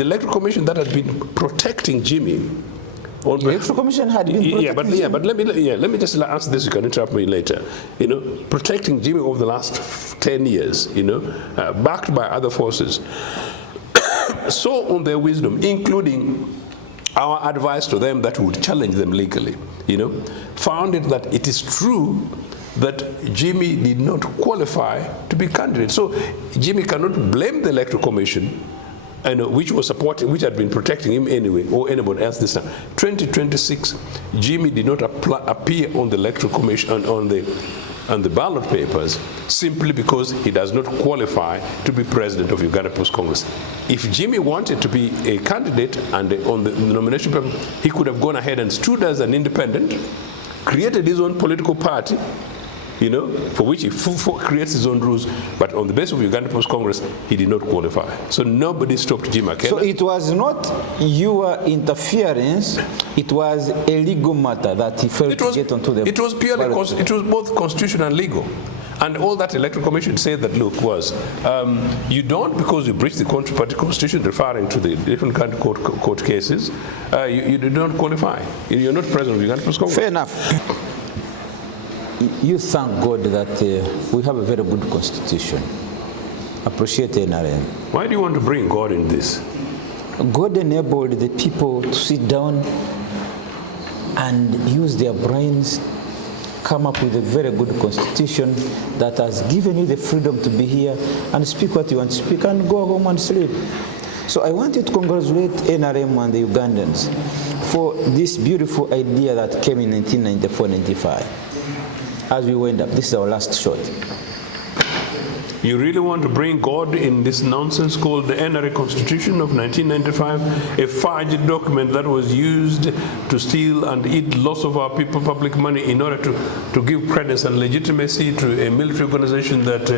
the Electoral Commission that had been protecting Jimmy. The Electoral Commission had been protecting but let me just answer this. You can interrupt me later. Protecting Jimmy over the last 10 years. Backed by other forces. So on their wisdom, including our advice to them that would challenge them legally, found it that it is true that Jimmy did not qualify to be candidate. So Jimmy cannot blame the Electoral Commission, which was supporting, which had been protecting him anyway, or anybody else this time. 2026, Jimmy did not appear on the Electoral Commission on the ballot papers simply because he does not qualify to be president of Uganda People's Congress. If Jimmy wanted to be a candidate and on the nomination paper, he could have gone ahead and stood as an independent, created his own political party, for which he creates his own rules, but on the basis of Uganda People's Congress, he did not qualify. So nobody stopped Jimmy Akena. So it was not your interference, it was a legal matter that he failed to get onto the It was purely, it was both constitutional and legal. And all that Electoral Commission said that, look, was you don't, because you breached the country constitution, referring to the different kind of court cases, you did not qualify. You're not president of Uganda People's Congress. Fair enough. You thank God that we have a very good constitution. Appreciate NRM. Why do you want to bring God in this? God enabled the people to sit down and use their brains, come up with a very good constitution that has given you the freedom to be here and speak what you want to speak and go home and sleep. So I want you to congratulate NRM and the Ugandans for this beautiful idea that came in 1994-95. As we went up, this is our last shot. You really want to bring God in this nonsense called the NRA Constitution of 1995, a forged document that was used to steal and eat lots of our people public money in order to give credence and legitimacy to a military organization that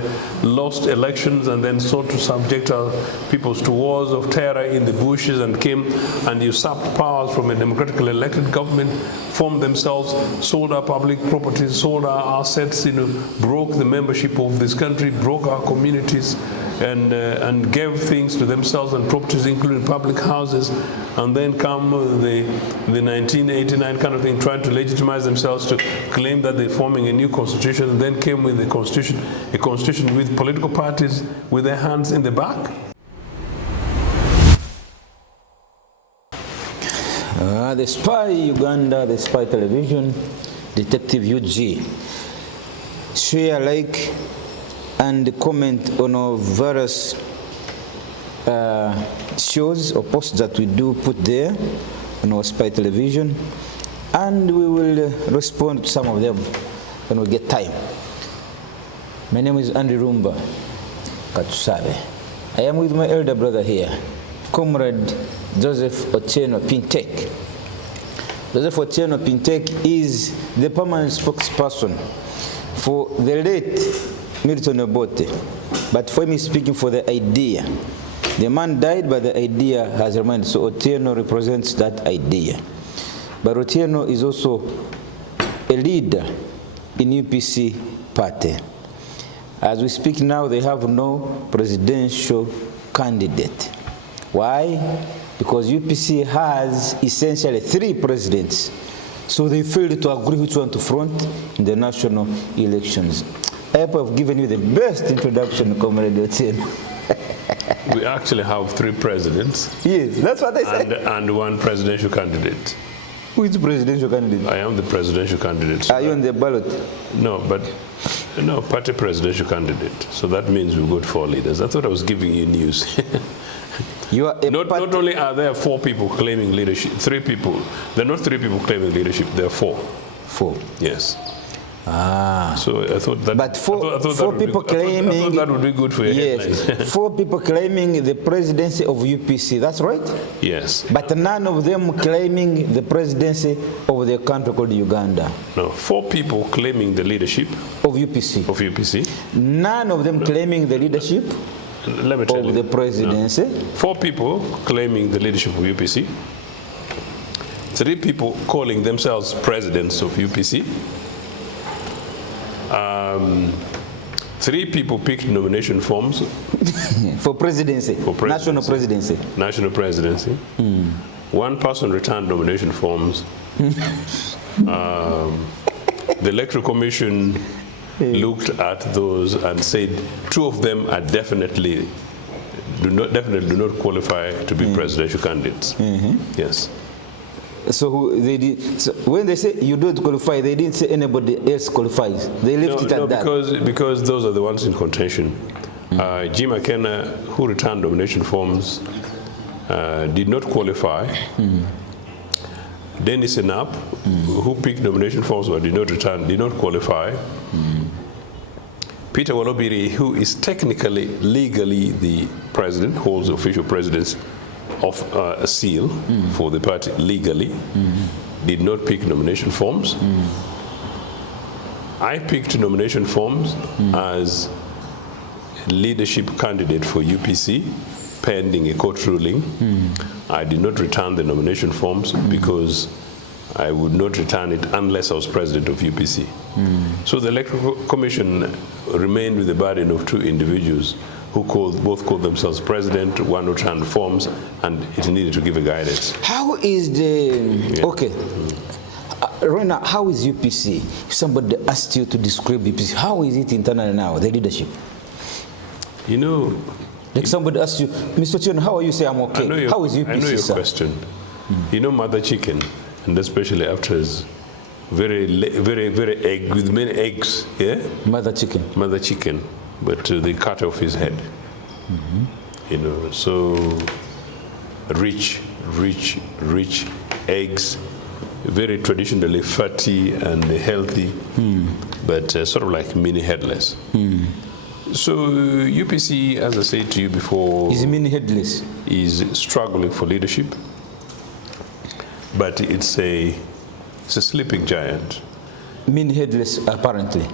lost elections and then sought to subject our peoples to wars of terror in the bushes and came and usurped powers from a democratically elected government, formed themselves, sold our public properties, sold our assets, broke the membership of this country, broke our communities, and gave things to themselves and properties, including public houses, and then come the 1989 kind of thing, trying to legitimize themselves to claim that they're forming a new constitution, and then came with a constitution with political parties with their hands in the back. The spy Uganda, the spy television, Detective UG. Share, like, and comment on our various shows or posts that we do put there on our spy television, and we will respond to some of them when we get time. My name is Andy Rumba Katusabe. I am with my elder brother here, Comrade Joseph Ochieno Pintek. Joseph Ochieno Pintek is the permanent spokesperson for the late Milton Obote, but for me speaking for the idea. The man died, but the idea has remained, so Ochieno represents that idea. But Ochieno is also a leader in UPC party. As we speak now, they have no presidential candidate. Why? Because UPC has essentially 3 presidents, so they failed to agree which one to front in the national elections. I hope I've given you the best introduction, Comrade Ochieno. We actually have 3 presidents. Yes, that's what I said. And 1 presidential candidate. Who is the presidential candidate? I am the presidential candidate. So are you on the ballot? No, party presidential candidate. So that means we've got 4 leaders. I thought I was giving you news. You are not only are there 4 people claiming leadership, 3 people. There are not 3 people claiming leadership. There are 4. 4. Yes. Ah. So I thought that. But 4 people claiming. I thought that would be good for your headlines. 4 people claiming the presidency of UPC. That's right. Yes. But none of them claiming the presidency of the country called Uganda. No. 4 people claiming the leadership of UPC. Of UPC. None of them claiming the leadership. Let me tell you. Of the presidency. No. 4 people claiming the leadership of UPC. 3 people calling themselves presidents of UPC. 3 people picked nomination forms. For presidency. National presidency. National presidency. 1 person returned nomination forms. The Electoral Commission looked at those and said 2 of them are definitely do not qualify to be presidential candidates. Yes. So they did. So when they say you don't qualify, they didn't say anybody else qualifies. They left it at that. Because those are the ones in contention. Jimmy Akena, who returned nomination forms, did not qualify. Dennis Enap, who picked nomination forms but did not return, did not qualify. Peter Walobiri, who is technically, legally the president, holds the official presidency of a seal for the party legally, did not pick nomination forms. I picked nomination forms as leadership candidate for UPC, pending a court ruling. I did not return the nomination forms because I would not return it unless I was president of UPC. So the Electoral Commission remained with the burden of 2 individuals who both called themselves president, 1 returned forms, and it needed to give a guidance. How is the, okay, right now, how is UPC? If somebody asked you to describe UPC, how is it internally now, the leadership? You know, like somebody asks you, Mr. Ochieno, how are you? Say, I'm okay. How is UPC, I know your question. You know Mother Chicken, and especially after his very egg, with many eggs, yeah? Mother Chicken. Mother Chicken, but they cut off his head. You know, so rich eggs, very traditionally fatty and healthy, but sort of like mini headless. So UPC, as I said to you before, is mini headless. Is struggling for leadership, but it's a sleeping giant. Mini headless, apparently.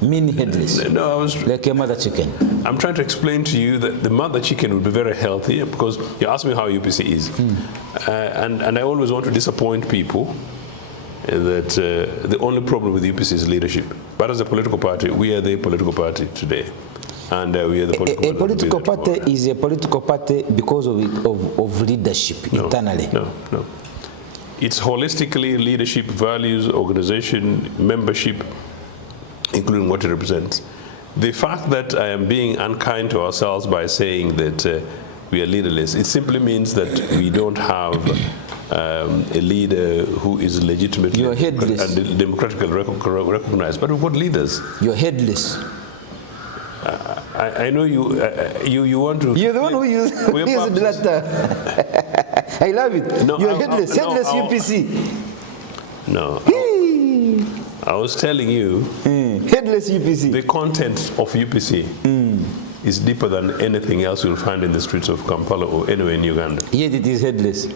Mini headless. No, I was like a mother chicken. I'm trying to explain to you that the mother chicken would be very healthy, because you asked me how UPC is, and I always want to disappoint people that the only problem with UPC is leadership. But as a political party, we are the political party today. And we are the political party is a political party because of leadership internally. No. It's holistically leadership, values, organization, membership, including what it represents. The fact that I am being unkind to ourselves by saying that we are leaderless, it simply means that we don't have a leader who is legitimately and democratically recognized. But we've got leaders. You're headless. I know you want to. You're the one who used that. I love it. No, you're headless. Headless UPC. No. I was telling you. Headless UPC. The content of UPC is deeper than anything else you'll find in the streets of Kampala or anywhere in Uganda. Yet it is headless.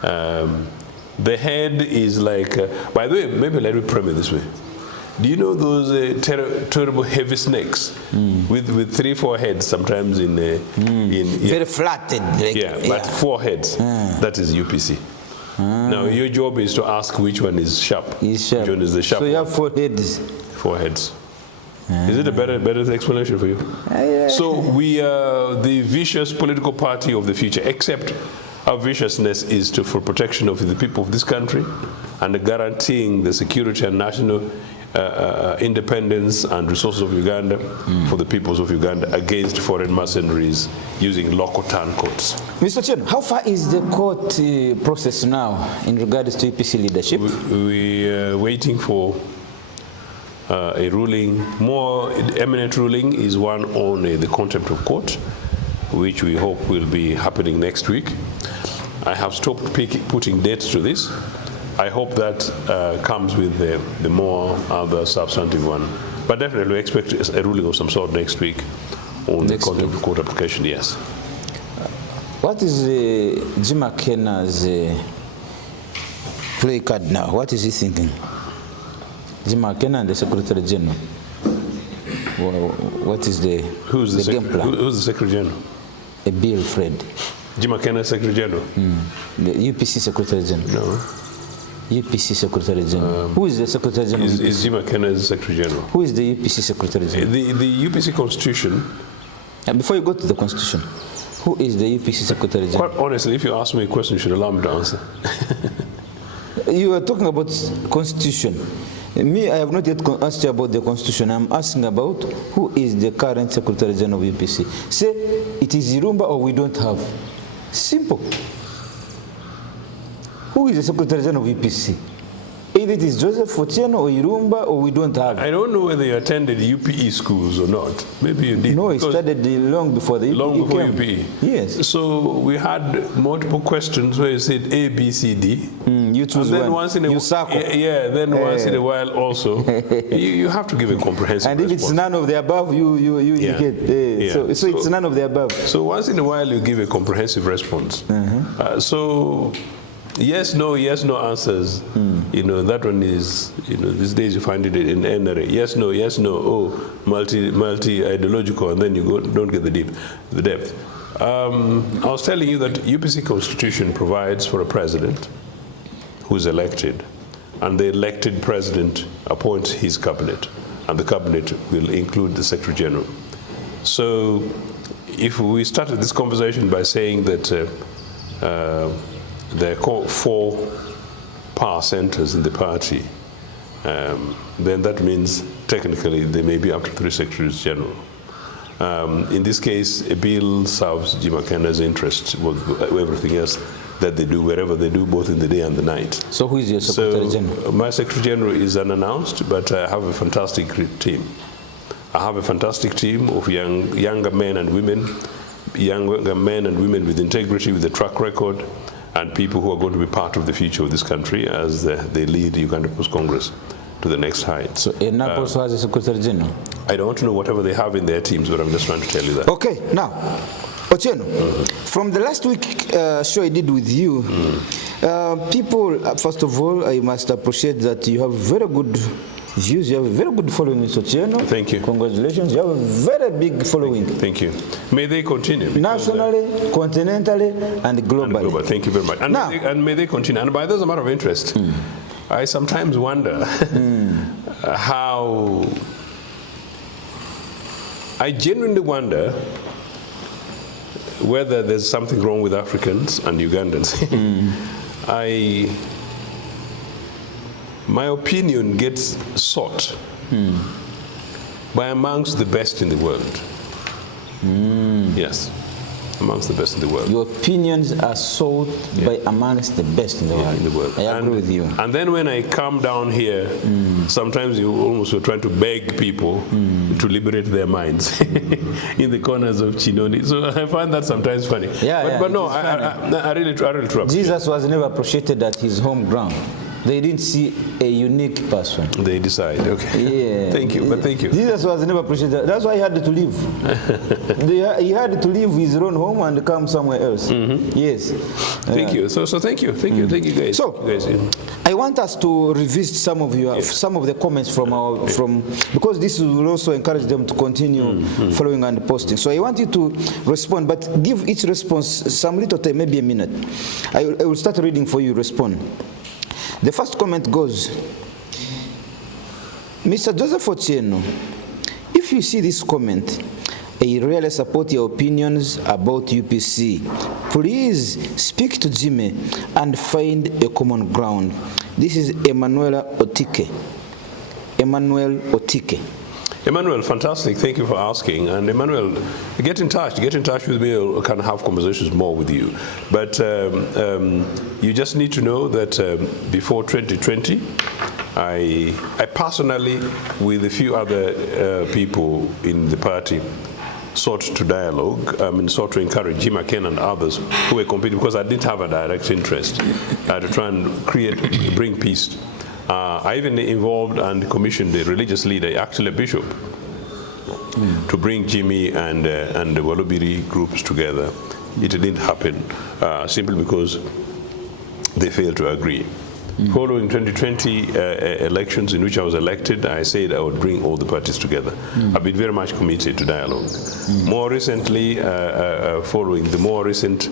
The head is like. By the way, maybe let me frame it this way. Do you know those terrible heavy snakes with 3-4 heads sometimes in very flattened? Like, but 4 heads. That is UPC. Now your job is to ask which one is sharp. Which one is the sharp? So you have 4 heads. 4 heads. Is it a better explanation for you? So we are the vicious political party of the future, except our viciousness is for protection of the people of this country and guaranteeing the security and national independence and resources of Uganda for the peoples of Uganda against foreign mercenaries using local turncoats. Mr. Ochieno, how far is the court process now in regards to UPC leadership? We are waiting for a ruling. More eminent ruling is one on the contempt of court, which we hope will be happening next week. I have stopped putting dates to this. I hope that comes with the more other substantive one. But definitely we expect a ruling of some sort next week on the contempt of court application, yes. What is Jimmy Akena's play card now? What is he thinking? Jimmy Akena and the Secretary General. What is the game plan? Who's the Secretary General? A Bill Fred. Jimmy Akena, Secretary General? The UPC Secretary General. No. UPC Secretary General. Who is the Secretary General? Is Jimmy Akena the Secretary General? Who is the UPC Secretary General? The UPC Constitution. And before you go to the Constitution, who is the UPC Secretary General? Quite honestly, if you ask me a question, you should allow me to answer. You are talking about Constitution. Me, I have not yet asked you about the Constitution. I'm asking about who is the current Secretary General of UPC. Say it is Irumba or we don't have. Simple. Who is the Secretary General of UPC? Either it is Joseph Ochieno or Irumba or we don't have. I don't know whether you attended UPE schools or not. Maybe you did. No, it started long before the UPE. Long before came. UPE. Yes. So we had multiple questions where you said A, B, C, D. You choose and then one. Once in a you circle. Yeah, then once in a while also. you have to give a comprehensive And if response. it's none of the above, you indicate. So it's none of the above. So once in a while you give a comprehensive response. So yes, no answers. That one is, these days you find it in NRA. Yes, no, oh, multi-ideological, and then you don't get the depth. I was telling you that UPC Constitution provides for a president who is elected, and the elected president appoints his cabinet, and the cabinet will include the Secretary General. So if we started this conversation by saying that there are 4 power centers in the party, then that means technically there may be up to 3 Secretaries General. In this case, a bill serves Jimmy Akena's interests with everything else that they do, wherever they do, both in the day and the night. So who is your Secretary General? My Secretary General is unannounced, but I have a fantastic team. I have a fantastic team of younger men and women with integrity, with a track record, and people who are going to be part of the future of this country as they lead Uganda Post-Congress to the next height. So ENAP also has a Secretary General? I don't know whatever they have in their teams, but I'm just trying to tell you that. Okay, now, Ochieno, from the last week show I did with you, people, first of all, I must appreciate that you have very good views. You have a very good following in Ochieno. Thank you. Congratulations. You have a very big following. Thank you. May they continue. Nationally, continentally, and globally. Thank you very much. And may they continue. And by those, a matter of interest, I sometimes wonder how, I genuinely wonder whether there's something wrong with Africans and Ugandans. My opinion gets sought by amongst the best in the world. Yes, amongst the best in the world. Your opinions are sought by amongst the best in the world. I agree with you. And then when I come down here, sometimes you almost are trying to beg people to liberate their minds in the corners of Chinoni. So I find that sometimes funny. But no, I really true. Jesus was never appreciated at his home ground. They didn't see a unique person. They decide, okay. Yeah. Thank you, but thank you. Jesus was never appreciated. That's why he had to leave. He had to leave his own home and come somewhere else. Yes. Thank you. So thank you. Thank you guys. So, I want us to revisit some of the comments from because this will also encourage them to continue following and posting. So I want you to respond, but give each response some little time, maybe a minute. I will start reading for you. Respond. The first comment goes, Mr. Joseph Ochieno, if you see this comment, I really support your opinions about UPC. Please speak to Jimmy and find a common ground. This is Emmanuel Otike. Emmanuel, fantastic. Thank you for asking. And Emmanuel, get in touch with me. I can have conversations more with you. But you just need to know that before 2020, I personally, with a few other people in the party, sought to dialogue, sought to encourage Jimmy Akena and others who were competing, because I didn't have a direct interest to try and bring peace. I even involved and commissioned a religious leader, actually a bishop, to bring Jimmy and the Walubiri groups together. It didn't happen simply because they failed to agree. Following 2020 elections in which I was elected, I said I would bring all the parties together. I've been very much committed to dialogue. More recently, following the more recent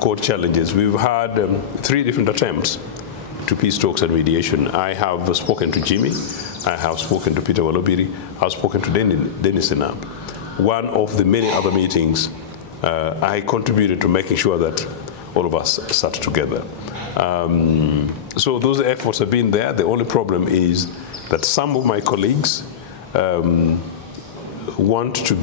court challenges, we've had 3 different attempts to peace talks and mediation. I have spoken to Jimmy, I have spoken to Peter Walobiri, I've spoken to Dennis Enap. One of the many other meetings, I contributed to making sure that all of us sat together. So those efforts have been there. The only problem is that some of my colleagues want to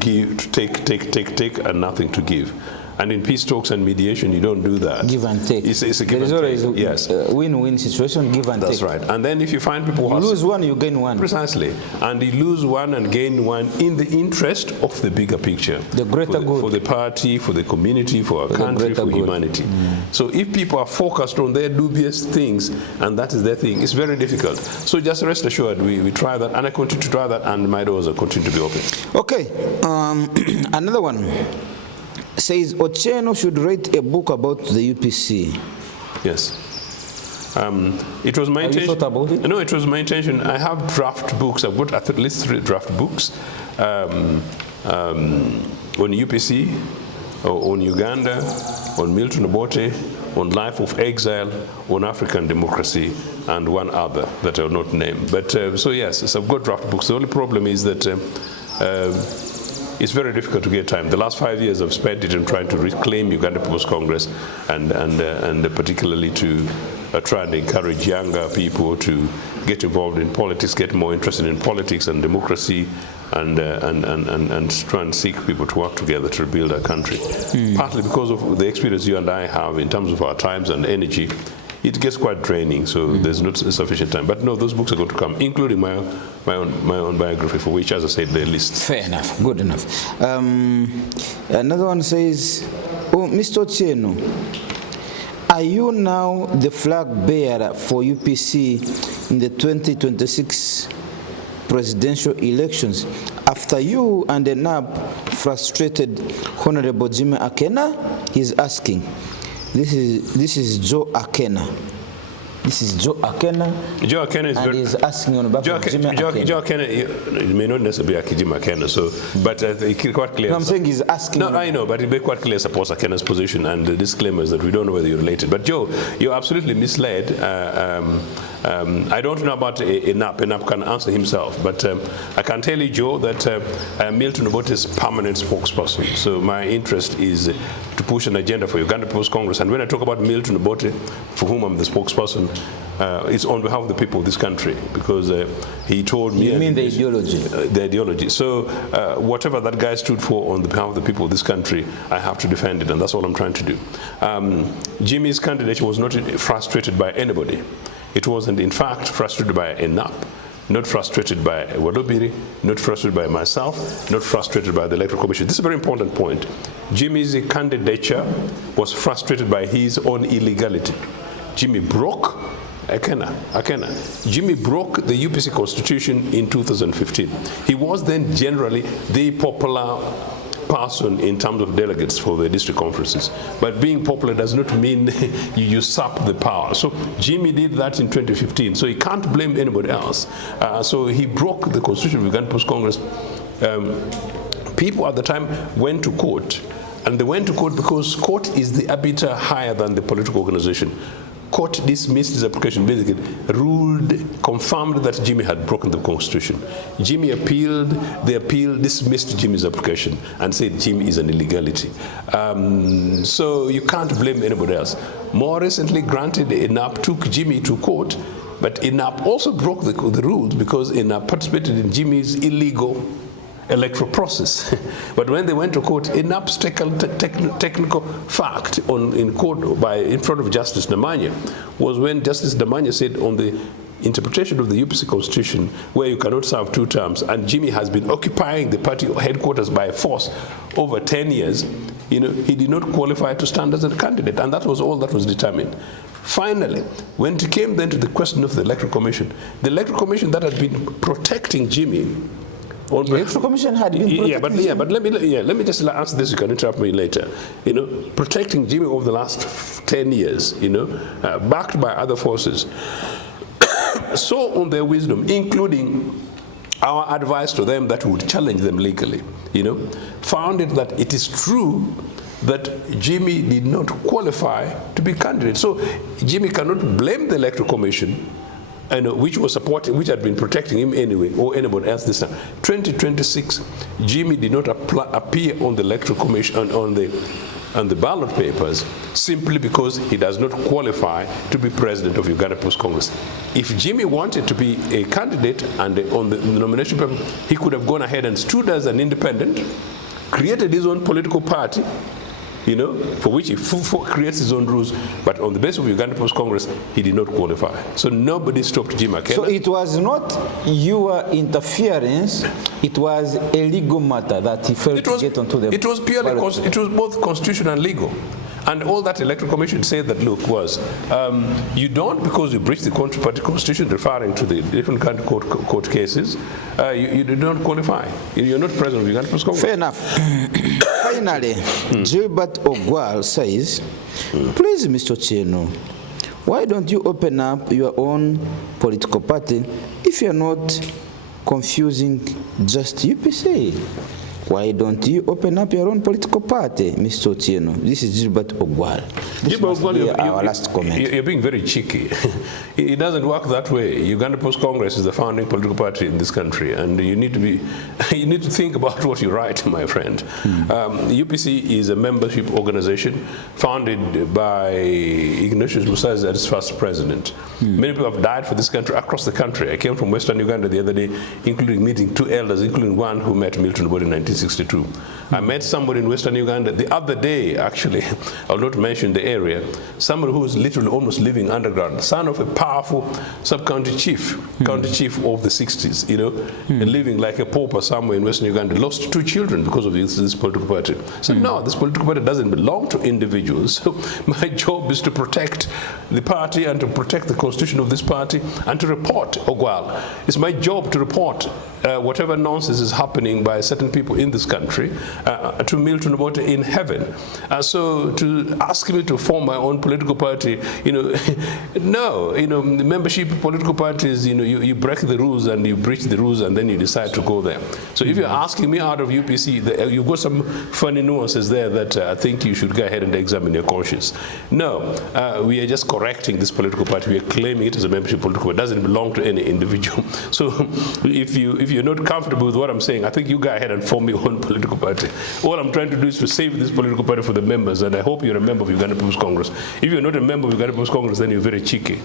take, and nothing to give. And in peace talks and mediation, you don't do that. Give and take. It's a give there and is take. always Yes. a win-win situation, give and That's take. right. And then if you find people who you lose one, you gain one. Precisely. And you lose one and gain one in the interest of the bigger picture. The greater good. For the party, for the community, for our country, for humanity. So if people are focused on their dubious things, and that is their thing, it's very difficult. So just rest assured, we try that, and I continue to try that, and my doors will continue to be open. Okay. Another one says Ochieno should write a book about the UPC. Yes. It was my intention. Have you thought about it? No, it was my intention. I have draft books. I've got at least 3 draft books on UPC, on Uganda, on Milton Obote, on life of exile, on African democracy, and one other that I will not name. But so yes, I've got draft books. The only problem is that it's very difficult to get time. The last 5 years I've spent it in trying to reclaim Uganda People's Congress, and particularly to try and encourage younger people to get involved in politics, get more interested in politics and democracy, and try and seek people to work together to rebuild our country. Partly because of the experience you and I have in terms of our times and energy. It gets quite draining, so there's not sufficient time. But no, those books are going to come, including my own biography, for which, as I said, they're listed. Fair enough, good enough. Another one says, oh, Mr. Ochieno, are you now the flag bearer for UPC in the 2026 presidential elections after you and the NAB frustrated Honorable Jimmy Akena? He's asking. This is Joe Akena. This is Joe Akena. Joe Akena is and he's asking on behalf of Jimmy Akena. Joe Akena, it may not necessarily be Jimmy Akena, so, but it's quite clear. No, I'm saying he's asking. No, I know, but it be quite clear supports Akena's position, and the disclaimer is that we don't know whether you're related. But Joe, you're absolutely misled. I don't know about Enap. Enap can answer himself, but I can tell you, Joe, that Milton Obote is permanent spokesperson. So my interest is to push an agenda for Uganda People's Congress. And when I talk about Milton Obote, for whom I'm the spokesperson, it's on behalf of the people of this country, because he told me... You mean the ideology? The ideology. So whatever that guy stood for on behalf of the people of this country, I have to defend it, and that's all I'm trying to do. Jimmy's candidature was not frustrated by anybody. It wasn't, in fact, frustrated by Enap, not frustrated by Walobiri, not frustrated by myself, not frustrated by the Electoral Commission. This is a very important point. Jimmy's candidature was frustrated by his own illegality. Jimmy broke Akena. Jimmy broke the UPC constitution in 2015. He was then generally the popular person in terms of delegates for the district conferences. But being popular does not mean you usurp the power. So Jimmy did that in 2015. So he can't blame anybody else. So he broke the constitution of Uganda People's Congress. People at the time went to court. And they went to court because court is the arbiter higher than the political organization. Court dismissed his application, basically confirmed that Jimmy had broken the constitution. Jimmy appealed, the appeal dismissed Jimmy's application and said Jimmy is an illegality. So you can't blame anybody else. More recently, granted, Enap took Jimmy to court, but Enap also broke the rules because Enap participated in Jimmy's illegal electoral process. But when they went to court, Enap's technical fact in court in front of Justice Namanya was when Justice Namanya said on the interpretation of the UPC constitution where you cannot serve 2 terms, and Jimmy has been occupying the party headquarters by force over 10 years, he did not qualify to stand as a candidate, and that was all that was determined. Finally, when it came then to the question of the Electoral Commission that had been protecting Jimmy, the Electoral Commission had been protecting but let me just answer this. You can interrupt me later. Protecting Jimmy over the last 10 years, backed by other forces, saw on their wisdom, including our advice to them that would challenge them legally, found it that it is true that Jimmy did not qualify to be candidate. So Jimmy cannot blame the Electoral Commission, which was supporting, which had been protecting him anyway, or anybody else this time. 2026, Jimmy did not appear on the Electoral Commission, on the ballot papers, simply because he does not qualify to be president of Uganda People's Congress. If Jimmy wanted to be a candidate and on the nomination paper, he could have gone ahead and stood as an independent, created his own political party, for which he creates his own rules, but on the basis of Uganda People's Congress, he did not qualify. So nobody stopped Jimmy Akena. So it was not your interference, it was a legal matter that he failed to get onto the... It was purely, it was both constitutional and legal. And all that Electoral Commission said that, look, was you don't, because you breached the party constitution, referring to the different kind of court cases, you do not qualify. You're not president of Uganda People's Congress. Fair enough. Finally, Gilbert Ogwal says, please, Mr. Ochieno, why don't you open up your own political party if you're not confusing just UPC? Why don't you open up your own political party, Mr. Ochieno? This is Gilbert Ogwal. This must be our last comment. You're being very cheeky. It doesn't work that way. Uganda People's Congress is the founding political party in this country, and you need to think about what you write, my friend. UPC is a membership organization founded by Ignatius Musaza as its first president. Many people have died for this country across the country. I came from Western Uganda the other day, including meeting two elders, including one who met Milton Obote in 1962. I met somebody in Western Uganda the other day, actually, I'll not mention the area, somebody who was literally almost living underground, son of a powerful sub-county chief, county chief of the 60s, and living like a pauper somewhere in Western Uganda, lost 2 children because of this political party. So no, this political party doesn't belong to individuals. So my job is to protect the party and to protect the constitution of this party and to report, Ogwal. It's my job to report whatever nonsense is happening by certain people in this country to Milton Obote in heaven. So to ask me to form my own political party, no, membership political parties, you break the rules and you breach the rules and then you decide to go there. So if you're asking me out of UPC, you've got some funny nuances there that I think you should go ahead and examine your conscience. No, we are just correcting this political party. We are claiming it as a membership political party. It doesn't belong to any individual. So if you're not comfortable with what I'm saying, I think you go ahead and form your own political party. All I'm trying to do is to save this political party for the members, and I hope you're a member of Uganda People's Congress. If you're not a member of Uganda People's Congress, then you're very cheeky.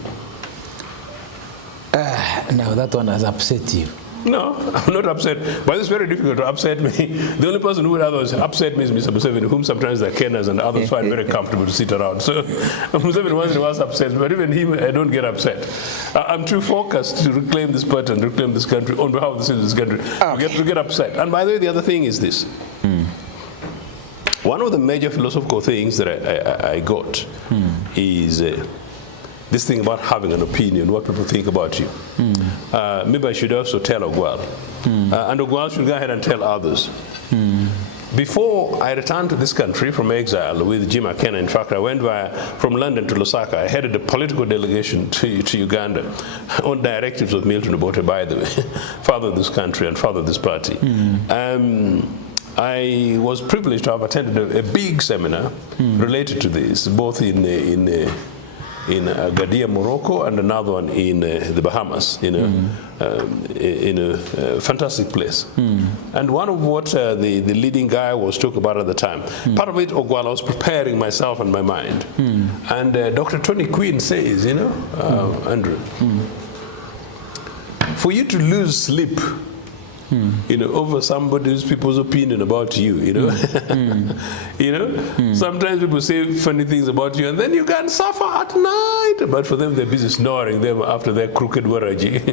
Now that one has upset you. No, I'm not upset. But it's very difficult to upset me. The only person who would otherwise upset me is Mr. Museveni, whom sometimes the Kenyans and others find very comfortable to sit around. So Museveni once in a while upsets, but even him, I don't get upset. I'm too focused to reclaim this party and reclaim this country on behalf of the citizens of this country to get upset. And by the way, the other thing is this. One of the major philosophical things that I got is this thing about having an opinion, what people think about you. Maybe I should also tell Ogwal. And Ogwal should go ahead and tell others. Before I returned to this country from exile with Jimmy Akena, in fact, I went from London to Lusaka. I headed a political delegation to Uganda on directives of Milton Obote, by the way, father of this country and father of this party. I was privileged to have attended a big seminar related to this, both in Agadir, Morocco, and another one in the Bahamas, in a fantastic place. And one of what the leading guy was talking about at the time, part of it, Ogwal, I was preparing myself and my mind. And Dr. Tony Quinn says, Andrew, for you to lose sleep, over people's opinion about you, sometimes people say funny things about you and then you can suffer at night, but for them they're busy snoring them after their crooked waraji.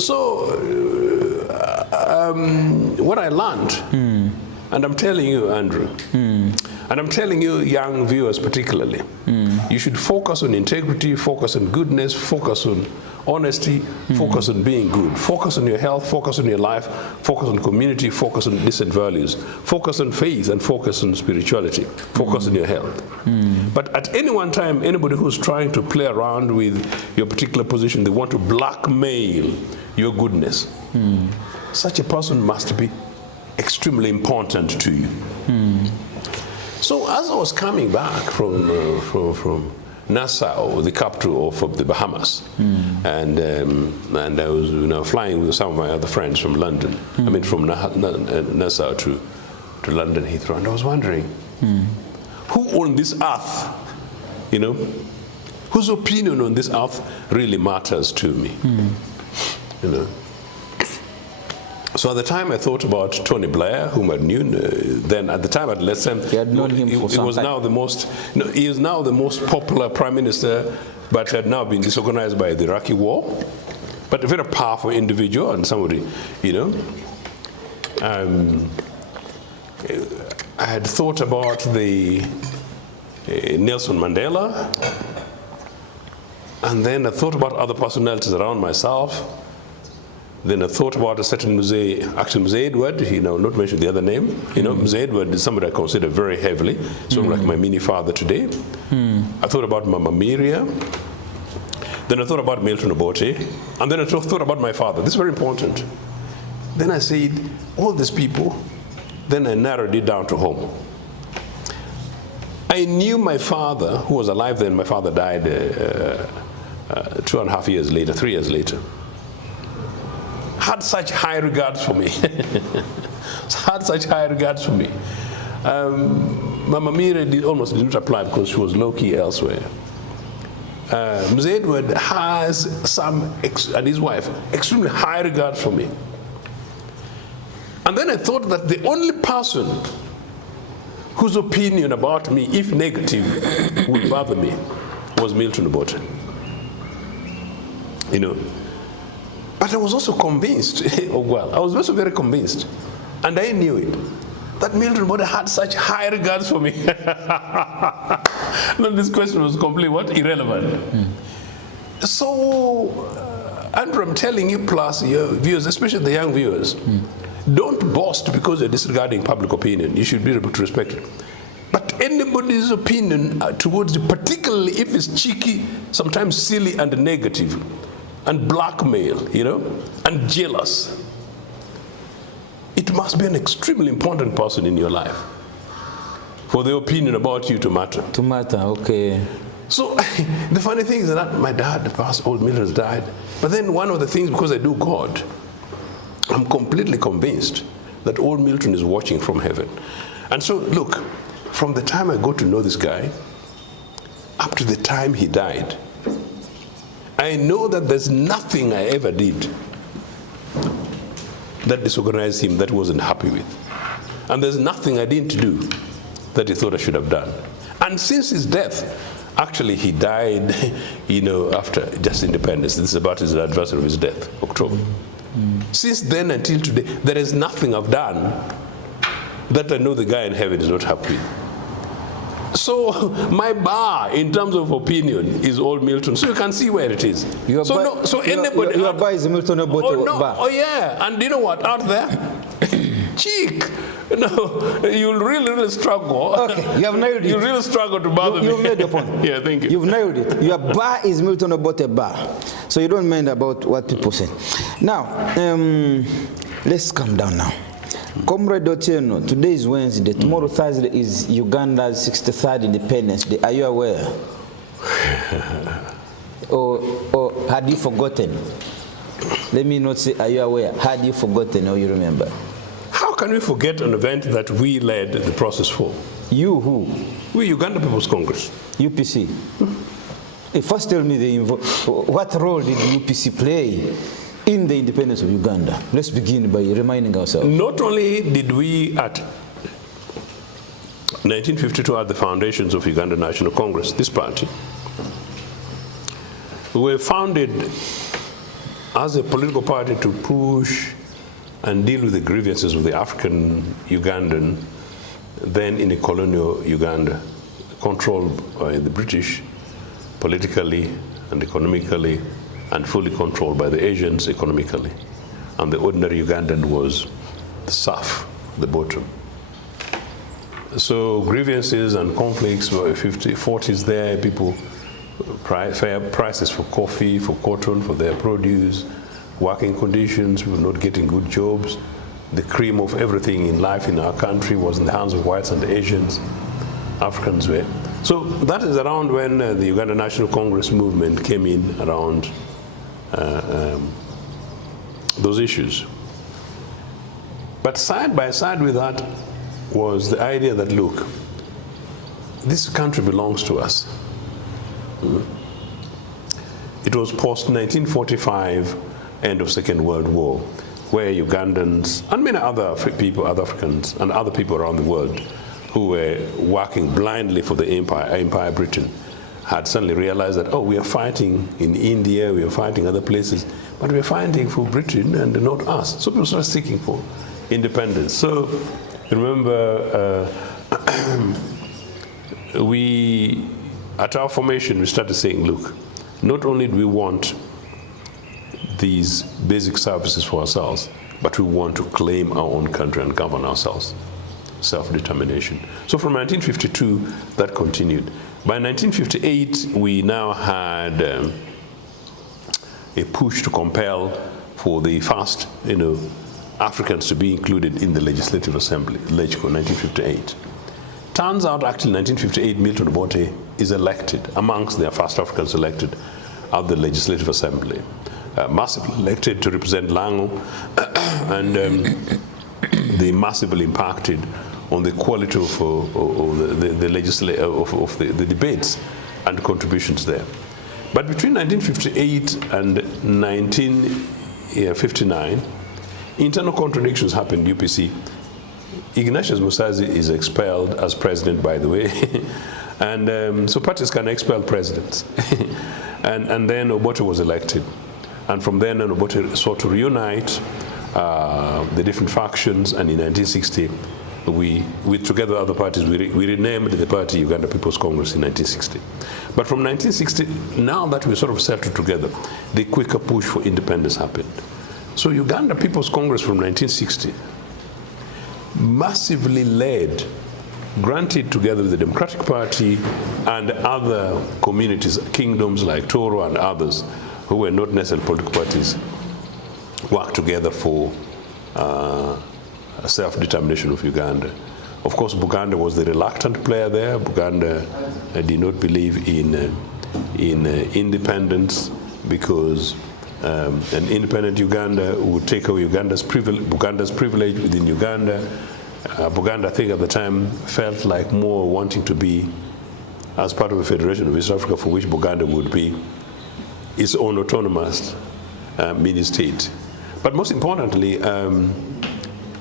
So what I learned, and I'm telling you, Andrew, and I'm telling you, young viewers particularly, you should focus on integrity, focus on goodness, focus on honesty, focus on being good, focus on your health, focus on your life, focus on community, focus on decent values, focus on faith, and focus on spirituality, focus on your health. But at any one time, anybody who's trying to play around with your particular position, they want to blackmail your goodness. Such a person must be extremely important to you. So as I was coming back from Nassau, the capital of the Bahamas, and I was flying with some of my other friends from London. I mean, from Nassau to London Heathrow, and I was wondering, who on this earth, whose opinion on this earth really matters to me, So at the time I thought about Tony Blair, whom I knew then at the time at Lesson. You had known him for some time. He is now the most popular prime minister, but had now been disorganized by the Iraqi war. But a very powerful individual and somebody, I had thought about the Nelson Mandela, and then I thought about other personalities around myself. Then I thought about a certain Mzee Edward, not mention the other name. Mzee Edward is somebody I consider very heavily, sort of like my mini-father today. I thought about Mama Miriam. Then I thought about Milton Obote. And then I thought about my father. This is very important. Then I said, all these people, then I narrowed it down to home. I knew my father, who was alive then. My father died 2.5 years later, 3 years later. Had such high regards for me. Had such high regards for me. Mama Mira almost didn't apply because she was low-key elsewhere. Mzee Edward has and his wife, extremely high regards for me. And then I thought that the only person whose opinion about me, if negative, would bother me was Milton Obote. But I was also convinced, I was also very convinced, and I knew it, that Milton Obote had such high regards for me. Then this question was completely irrelevant. So, Andrew, I'm telling you, plus your viewers, especially the young viewers, don't boast because you're disregarding public opinion. You should be able to respect it. But anybody's opinion towards you, particularly if it's cheeky, sometimes silly and negative, and blackmail, and jealous, it must be an extremely important person in your life for the opinion about you to matter. To matter, okay. So the funny thing is that my dad, the past old Milton, has died. But then one of the things, because I do God, I'm completely convinced that old Milton is watching from heaven. And so, look, from the time I got to know this guy up to the time he died, I know that there's nothing I ever did that disorganized him that he wasn't happy with. And there's nothing I didn't do that he thought I should have done. And since his death, actually he died, after just independence. This is about his anniversary of his death, October. Since then until today, there is nothing I've done that I know the guy in heaven is not happy with. So my bar in terms of opinion is old Milton. So you can see where it is. Your bar is Milton Obote bar. Oh yeah, and you know what? Out there, cheek. You'll really struggle. Okay, you have nailed it. You really struggle to bother me. You've made the point. Yeah, thank you. You've nailed it. Your bar is Milton Obote bar. So you don't mind about what people say. Now, let's calm down now. Comrade Ochieno, today is Wednesday. Tomorrow, Thursday, is Uganda's 63rd Independence Day. Are you aware? or had you forgotten? Let me not say, are you aware? Had you forgotten or you remember? How can we forget an event that we led the process for? You who? We, Uganda People's Congress. UPC. First tell me what role did UPC play in the independence of Uganda? Let's begin by reminding ourselves. Not only did we at 1952 at the foundations of Uganda National Congress, this party, we were founded as a political party to push and deal with the grievances of the African Ugandan, then in a colonial Uganda, controlled by the British politically and economically, and fully controlled by the Asians economically. And the ordinary Ugandan was the serf, the bottom. So grievances and conflicts were 40s there, people, fair prices for coffee, for cotton, for their produce, working conditions, people not getting good jobs, the cream of everything in life in our country was in the hands of whites and Asians. Africans were. So that is around when the Uganda National Congress movement came in around those issues. But side by side with that was the idea that, look, this country belongs to us. It was post-1945, end of Second World War, where Ugandans and many other people, other Africans, and other people around the world who were working blindly for the Empire Britain had suddenly realized that, oh, we are fighting in India, we are fighting other places, but we are fighting for Britain and not us. So people started seeking for independence. So remember, at our formation, we started saying, look, not only do we want these basic services for ourselves, but we want to claim our own country and govern ourselves. Self-determination. So from 1952, that continued. By 1958, we now had a push to compel for the first, Africans to be included in the Legislative Assembly, LegCo, 1958. Turns out, actually, 1958, Milton Obote is elected, amongst the first Africans elected at the Legislative Assembly. Massively elected to represent Lango, and they massively impacted on the quality of the debates and contributions there. But between 1958 and 1959, internal contradictions happened in UPC. Ignatius Musazi is expelled as president, by the way, and so parties can expel presidents. and then Obote was elected. And from then on, Obote sought to reunite the different factions, and in 1960, together with other parties, we renamed the party Uganda People's Congress in 1960. But from 1960, now that we sort of settled together, the quicker push for independence happened. So Uganda People's Congress from 1960 massively led, granted together with the Democratic Party and other communities, kingdoms like Toro and others, who were not necessarily political parties, worked together for self-determination of Uganda. Of course, Buganda was the reluctant player there. Buganda did not believe in independence because an independent Uganda would take away Buganda's privilege within Uganda. Buganda, I think at the time, felt like more wanting to be as part of a federation of East Africa, for which Buganda would be its own autonomous mini-state. But most importantly,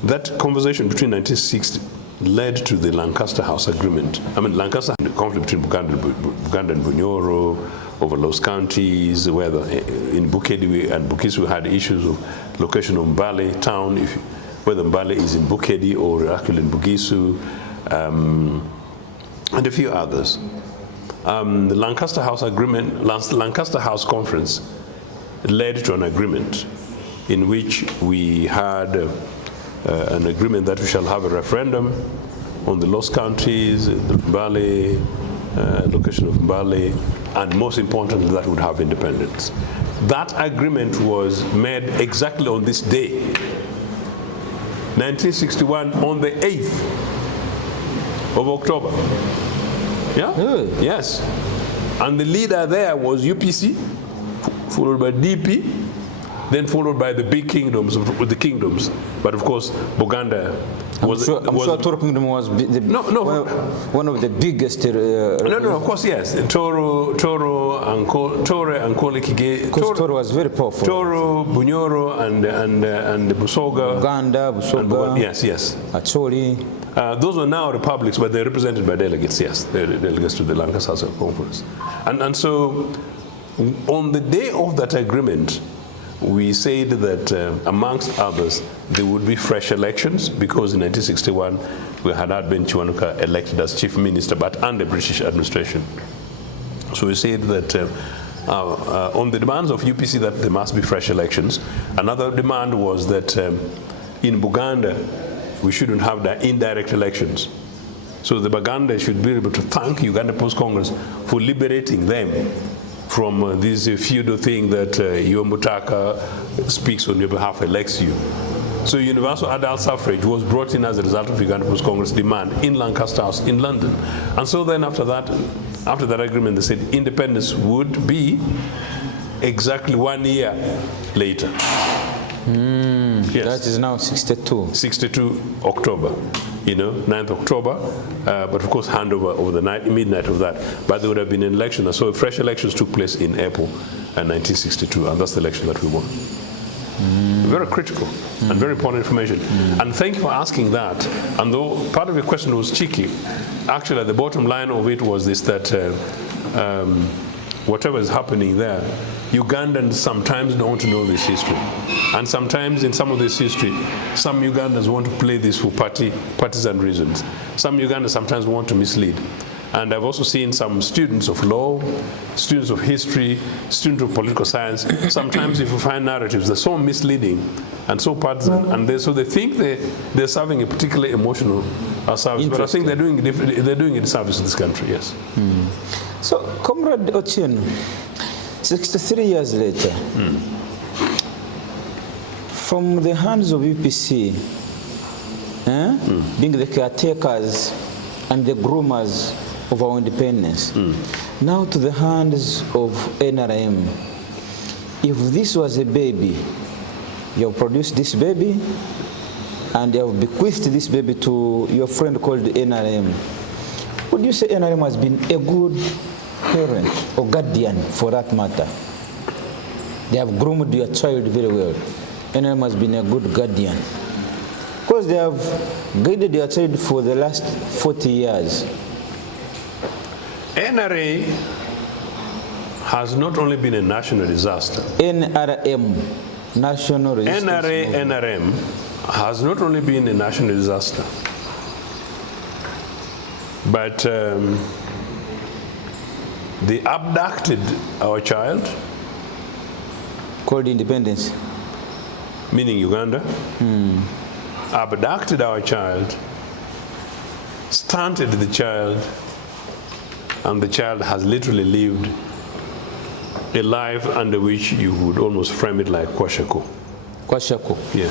that conversation between 1960 led to the Lancaster House Agreement. I mean, Lancaster had a conflict between Buganda and Bunyoro over Los Counties, whether in Bukedi and Bukisu we had issues of location of Mbale town, whether Mbale is in Bukedi or actually in Bugisu, and a few others. The Lancaster House Agreement, Lancaster House Conference led to an agreement in which we had an agreement that we shall have a referendum on the Los Counties, the Mbale, location of Mbale, and most importantly, that would have independence. That agreement was made exactly on this day, 1961, on the 8th of October. Yeah? Yes. And the leader there was UPC, followed by DP, then followed by the big kingdoms, with the kingdoms. But of course, Buganda was... I'm sure Toro Kingdom was one of the biggest... No, of course, yes. Toro, and Kole Kige... Because Toro was very powerful. Toro, Bunyoro, and Busoga. Uganda, Busoga. Yes. Acholi. Those were now republics, but they're represented by delegates, yes. They're delegates to the Lancaster House Conference. And so, on the day of that agreement, we said that, amongst others, there would be fresh elections, because in 1961, we had Ben Chiwanuka elected as chief minister, but under British administration. So we said that on the demands of UPC that there must be fresh elections. Another demand was that in Buganda, we shouldn't have the indirect elections. So the Baganda should be able to thank Uganda Post Congress for liberating them from this feudal thing that Yomutaka speaks on your behalf, elects you. So universal adult suffrage was brought in as a result of Uganda People's Congress demand in Lancaster House in London. And so then after that agreement, they said independence would be exactly 1 year later. Yes. That is now 62. 62 October, 9th October, but of course handover over the midnight of that. But there would have been an election, so fresh elections took place in April 1962, and that's the election that we won. Very critical and very important information. And thank you for asking that. And though part of your question was cheeky, actually the bottom line of it was this, that whatever is happening there, Ugandans sometimes don't know this history. And sometimes in some of this history, some Ugandans want to play this for partisan reasons. Some Ugandans sometimes want to mislead. And I've also seen some students of law, students of history, students of political science, sometimes if you find narratives, they're so misleading and so partisan, and so they think they're serving a particularly emotional service, but I think they're doing a service to this country, yes. So, Comrade Ochieno, 63 years later, from the hands of UPC, being the caretakers and the groomers of our independence, now to the hands of NRM. If this was a baby, you have produced this baby and you have bequeathed this baby to your friend called NRM. Would you say NRM has been a good parent or guardian for that matter? They have groomed your child very well. NRM has been a good guardian. Because they have guided your child for the last 40 years. NRA has not only been a national disaster. NRM, National Resistance NRM has not only been a national disaster, but they abducted our child. Called independence. Meaning Uganda. Abducted our child, stunted the child, and the child has literally lived a life under which you would almost frame it like kwashako. Kwashako. Yeah.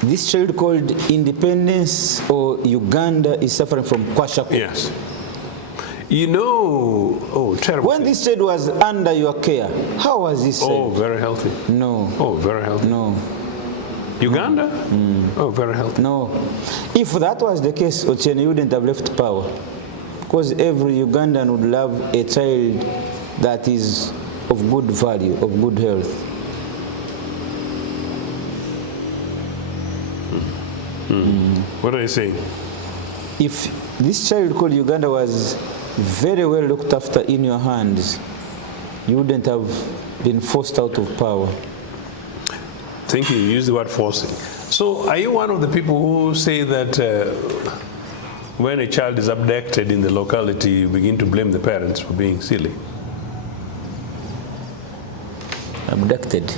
This child called independence or Uganda is suffering from kwashako. Yes. Terrible. When this child was under your care, how was this child? Oh, very healthy. No. Oh, very healthy. No. Uganda? Oh, very healthy. No. If that was the case, Ochieno, you wouldn't have left power. Because every Ugandan would love a child that is of good value, of good health. What are you saying? If this child called Uganda was very well looked after in your hands, you wouldn't have been forced out of power. Thank you. You use the word forcing. So are you one of the people who say that when a child is abducted in the locality, you begin to blame the parents for being silly? Abducted?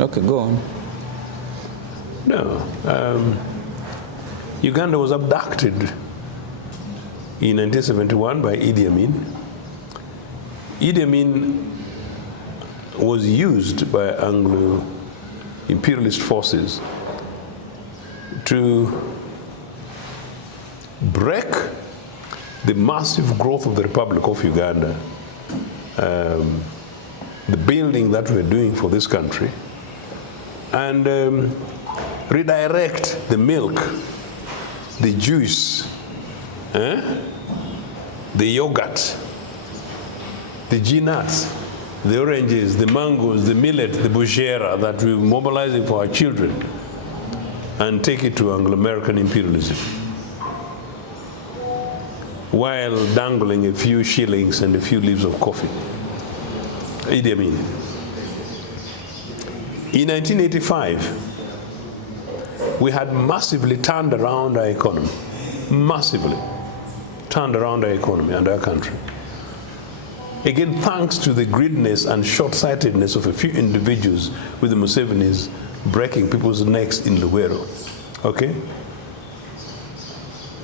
Okay, go on. No. Uganda was abducted in 1971 by Idi Amin. Idi Amin was used by Anglo-imperialist forces to break the massive growth of the Republic of Uganda, the building that we're doing for this country, and redirect the milk, the juice, the yogurt, the nuts, the oranges, the mangoes, the millet, the bushera that we're mobilizing for our children, and take it to Anglo-American imperialism, while dangling a few shillings and a few leaves of coffee. Idi Amin. In 1985, we had massively turned around our economy, massively turned around our economy and our country. Again, thanks to the greediness and short-sightedness of a few individuals with the Musevenis breaking people's necks in Luwero, okay?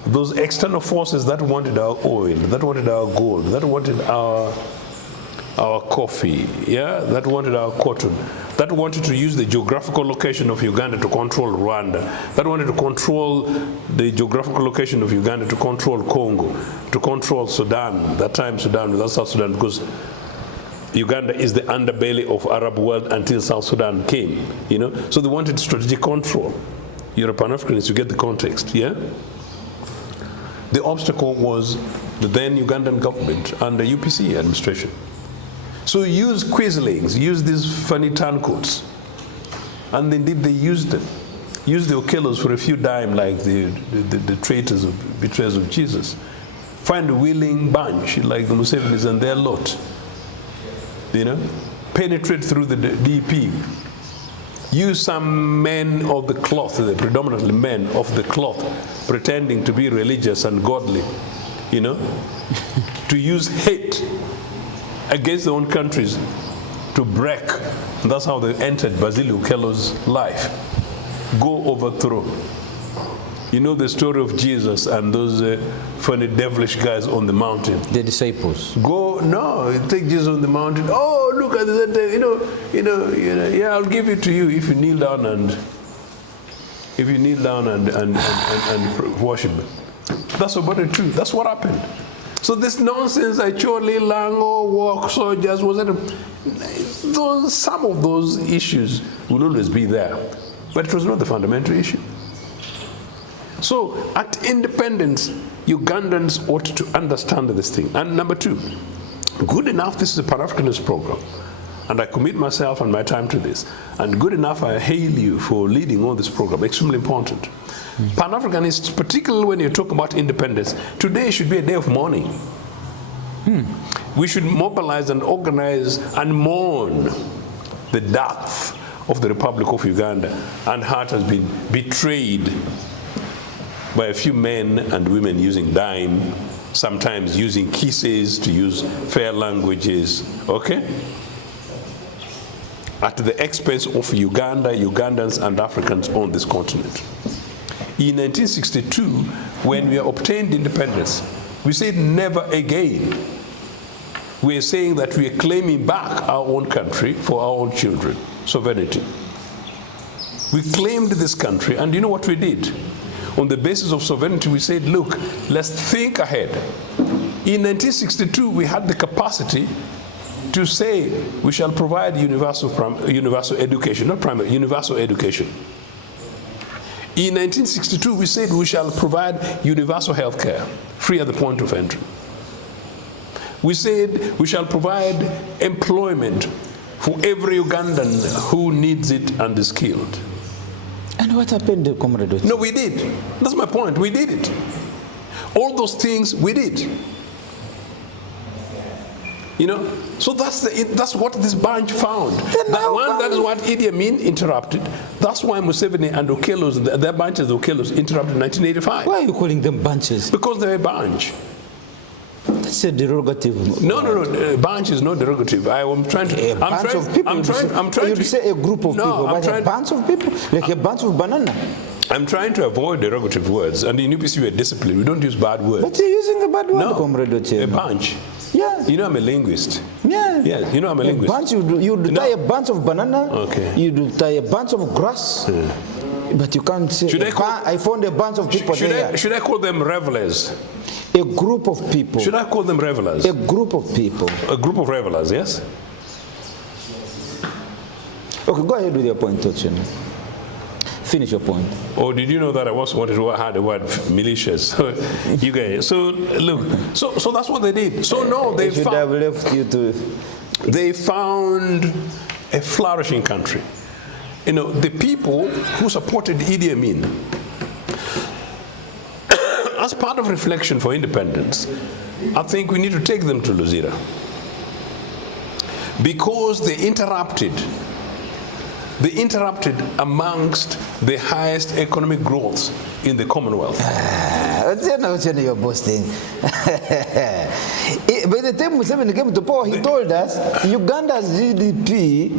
Those external forces that wanted our oil, that wanted our gold, that wanted our our coffee, yeah, that wanted our cotton, that wanted to use the geographical location of Uganda to control Rwanda, that wanted to control the geographical location of Uganda to control Congo, to control Sudan, that time Sudan without South Sudan, because Uganda is the underbelly of Arab world until South Sudan came, you know. So they wanted strategic control. You're a Pan-Africanist, you get the context, yeah? The obstacle was the then Ugandan government under UPC administration. So use quislings, use these funny turncoats. And indeed they used them. Used the Okellos for a few dime like the traitors, betrayers of Jesus. Find a willing bunch like the Musevenis and their lot. You know, penetrate through the DP. Use some men of the cloth, predominantly men of the cloth, pretending to be religious and godly, you know, to use hate against their own countries to break. And that's how they entered Basil Okello's life. Go overthrow. You know the story of Jesus and those funny devilish guys on the mountain. The disciples. Take Jesus on the mountain. Oh, look at that, yeah, I'll give it to you if you kneel down and worship me. That's about it too. That's what happened. So this nonsense, I surely lango walk soldiers, some of those issues will always be there, but it was not the fundamental issue. So at independence, Ugandans ought to understand this thing. And number two, good enough, this is a Pan-Africanist program, and I commit myself and my time to this. And good enough, I hail you for leading on this program, extremely important. Pan-Africanists, particularly when you talk about independence, today should be a day of mourning. We should mobilize and organize and mourn the death of the Republic of Uganda, and how it has been betrayed by a few men and women using dime, sometimes using kisses to use fair languages, okay? At the expense of Uganda, Ugandans and Africans on this continent. In 1962, when we obtained independence, we said never again. We are saying that we are claiming back our own country for our own children, sovereignty. We claimed this country, and you know what we did? On the basis of sovereignty, we said, look, let's think ahead. In 1962, we had the capacity to say we shall provide universal education, not primary, universal education. In 1962, we said we shall provide universal health care, free at the point of entry. We said we shall provide employment for every Ugandan who needs it and is skilled. And what happened, Comrade? No, we did. That's my point. We did it. All those things we did. You know, so that's what this bunch found. That is what Idi Amin interrupted. That's why Museveni and Okellos, their bunches of Okellos, interrupted in 1985. Why are you calling them bunches? Because they're a bunch. That's a derogative. No. Bunch is not derogative. I'm trying to. A bunch of people. I'm trying to say a group of people. But a bunch of people, like a bunch of banana. I'm trying to avoid derogative words, and in UPC we are disciplined. We don't use bad words. But you're using a bad word, Comrade Ochieno. A bunch. Yeah. You know I'm a linguist. Yeah. Yeah. You know I'm a linguist. Bunch. You tie a bunch of banana. Okay. You tie a bunch of grass. Yeah. But you can't say. I found a bunch of people there. Should I call them revelers? A group of people. Should I call them revelers? A group of people. A group of revelers, yes? Okay, go ahead with your point, Ochieno. Finish your point. Or did you know that I also wanted to add the word militias? You guys. So look. So that's what they did. So no, they should have left you to. They found a flourishing country. You know, the people who supported Idi Amin, as part of reflection for independence, I think we need to take them to Luzira. Because they interrupted amongst the highest economic growth in the Commonwealth. Ochieno, you're boasting. By the time Museveni came to power, he told us Uganda's GDP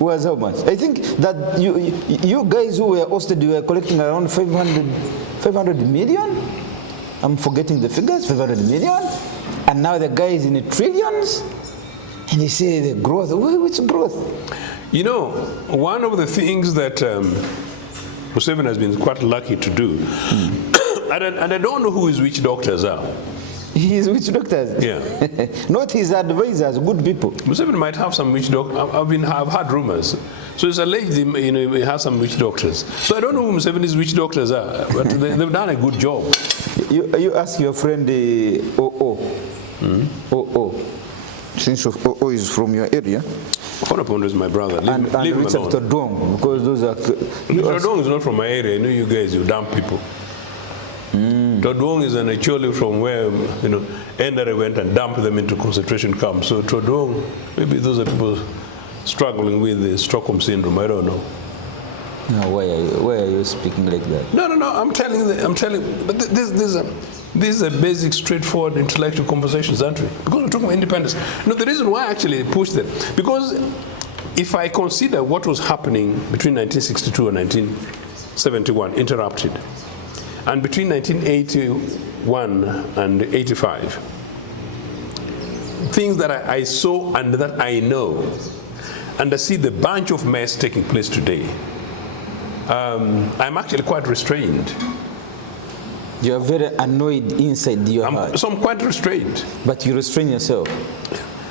was how much? I think that you guys who were hosted, you were collecting around 500 million? I'm forgetting the figures, 500 million? And now the guy is in trillions? And they say the growth. Which growth? You know, one of the things that Museveni has been quite lucky to do, and I don't know who his witch doctors are. His witch doctors? Yeah. Not his advisors, good people. Museveni might have some witch doctors. I've heard rumors. So it's alleged he has some witch doctors. So I don't know who Museveni's witch doctors are, but they've done a good job. You ask your friend OO. OO. Since OO is from your area. Honorable is my brother. Leave him Richard alone. Todong, because those are... Todong is not from my area. I know you guys, you dump people. Todong is actually from where, Endere went and dumped them into concentration camps. So Todong, maybe those are people struggling with the Stockholm syndrome. I don't know. No, why are you speaking like that? No. I'm telling. But this is a basic, straightforward, intellectual conversations, aren't we? Because we're talking about independence. No, the reason why I actually pushed them, because if I consider what was happening between 1962 and 1971, interrupted, and between 1981 and 85, things that I saw and that I know, and I see the bunch of mess taking place today, I'm actually quite restrained. You are very annoyed inside your heart. So I'm quite restrained. But you restrain yourself.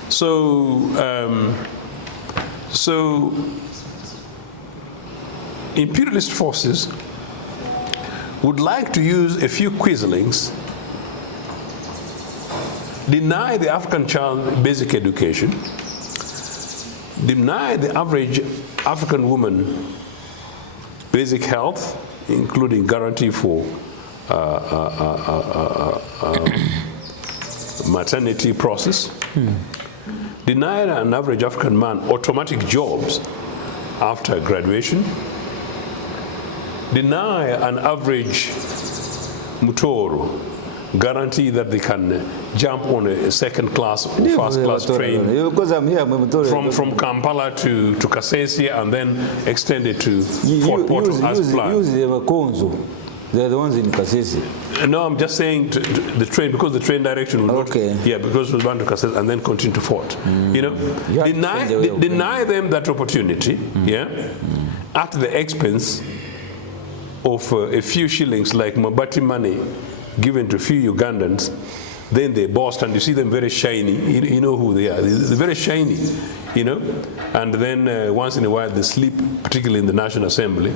So imperialist forces would like to use a few quislings, deny the African child basic education, deny the average African woman basic health, including guarantee for maternity process, deny an average African man automatic jobs after graduation, deny an average Mutoro guarantee that they can jump on a second-class or first-class train from Kampala to Kasese and then extend it to Fort Portal as planned. They're the ones in Kasese. No, I'm just saying the train, because the train direction will not. Yeah, because it was bound to Kasese and then continue to Fort. Deny them that opportunity. At the expense of a few shillings, like Mabati money, given to a few Ugandans. Then they burst, and you see them very shiny. You know who they are. They're very shiny, And then once in a while they sleep, particularly in the National Assembly.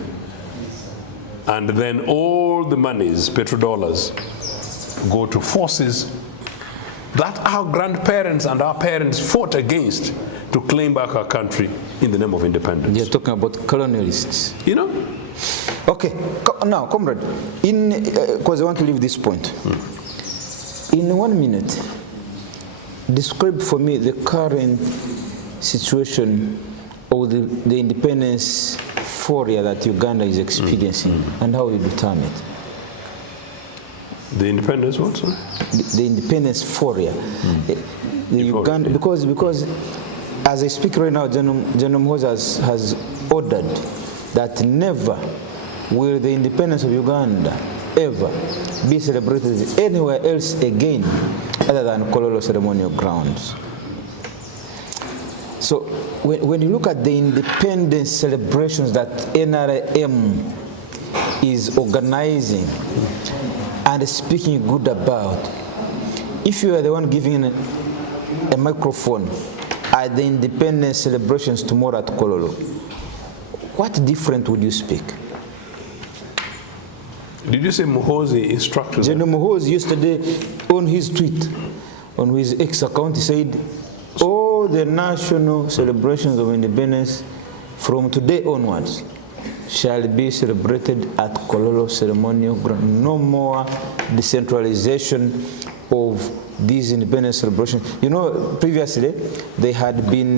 And then all the monies, petrodollars, go to forces that our grandparents and our parents fought against to claim back our country in the name of independence. You're talking about colonialists. Okay, now, comrade, because I want to leave this point. In 1 minute, describe for me the current situation of the independence euphoria that Uganda is experiencing and how you determine it. The independence what, sorry? The independence euphoria. The Uganda, because as I speak right now, General Muhoozi has ordered that never will the independence of Uganda ever be celebrated anywhere else again other than Kololo ceremonial grounds. So when you look at the independence celebrations that NRM is organizing and speaking good about, if you are the one giving a microphone at the independence celebrations tomorrow at Kololo, what different would you speak? Did you say Muhoozi instructed? General Muhoozi yesterday on his tweet, on his X account, he said, all the national celebrations of independence from today onwards shall be celebrated at Kololo ceremonial ground. No more decentralization of these independence celebrations. You know, previously they had been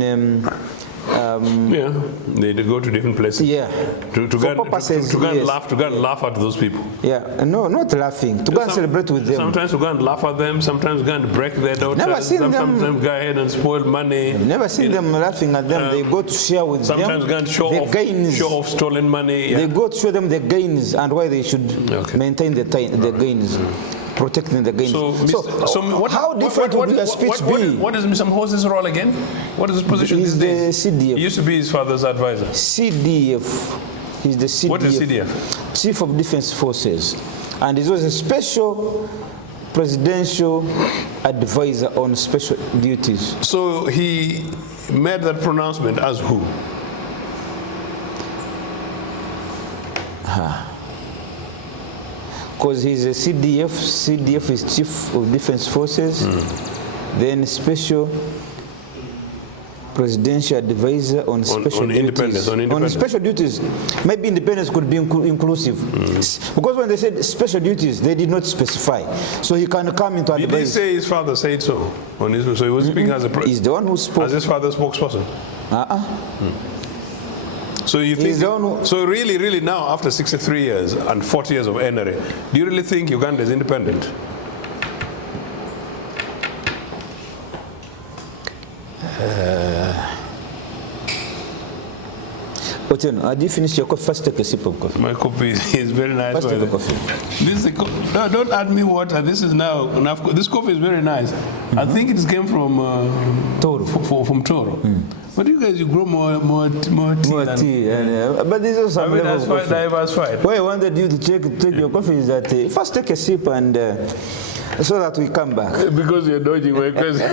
they go to different places. Yeah. To go and laugh at those people. Yeah. No, not laughing. To go and celebrate with them. Sometimes to go and laugh at them. Sometimes go and break their daughters. Never seen sometimes them go ahead and spoil money. I've never seen them laughing at them. They go to share with sometimes them. Sometimes go and show off stolen money. Yeah. They go to show them the gains and why they should maintain the gains. protecting the gains. How different would your speech be? What is Mr. Moses' role again? What is his position He's these days? the CDF. He used to be his father's advisor. CDF. He's the CDF. What is CDF? Chief of Defense Forces. And he was a special presidential advisor on special duties. So he made that pronouncement as who? Because he's a CDF. CDF is Chief of Defense Forces. Then special presidential advisor on special duties. On special duties. Maybe independence could be inclusive. Because when they said special duties, they did not specify. So he can come into advice. Did he say his father said so? So he was speaking as a He's the one who spoke. as his father's spokesperson? So you think, so really now after 63 years and 40 years of NRA, do you really think Uganda is independent? Ochieno, did you finish your coffee? First take a sip of coffee. My coffee is very nice. First take a coffee. This is no, don't add me water. This is now enough. This coffee is very nice. I think it came from Toro. From Toro. But you guys, you grow more tea. More tea. But this is some level of coffee. Diversified. What I wanted you to take your coffee is that first take a sip and so that we come back. Because you're dodging my question.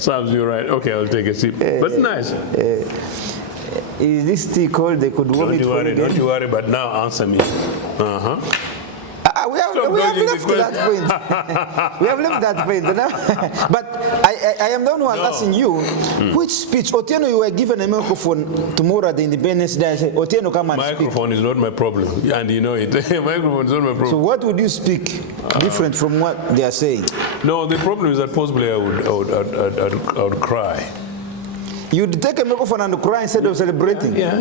Sounds you're right. Okay, I'll take a sip. But it's nice. Is this tea cold? They could warm it for you. Don't you worry, but now answer me. We have left that point. We have left that point. But I am the one who was asking you, which speech? Ochieno, you were given a microphone tomorrow at the Independence Day. I said, Ochieno, come and speak. Microphone is not my problem, and you know it. Microphone is not my problem. So what would you speak different from what they are saying? No, the problem is that possibly I would cry. You'd take a microphone and cry instead of celebrating? Yeah.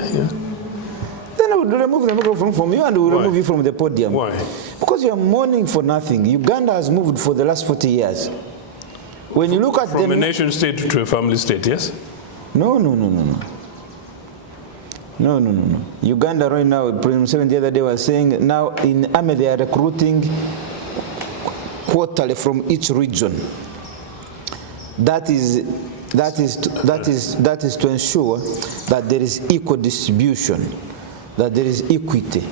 Then I would remove the microphone from you and we'll remove you from the podium. Why? Because you are mourning for nothing. Uganda has moved for the last 40 years. When you look at from a nation state to a family state, yes? No. Uganda right now, President Museveni the other day was saying, now in army they are recruiting quarterly from each region. That is to ensure that there is equal distribution, that there is equity,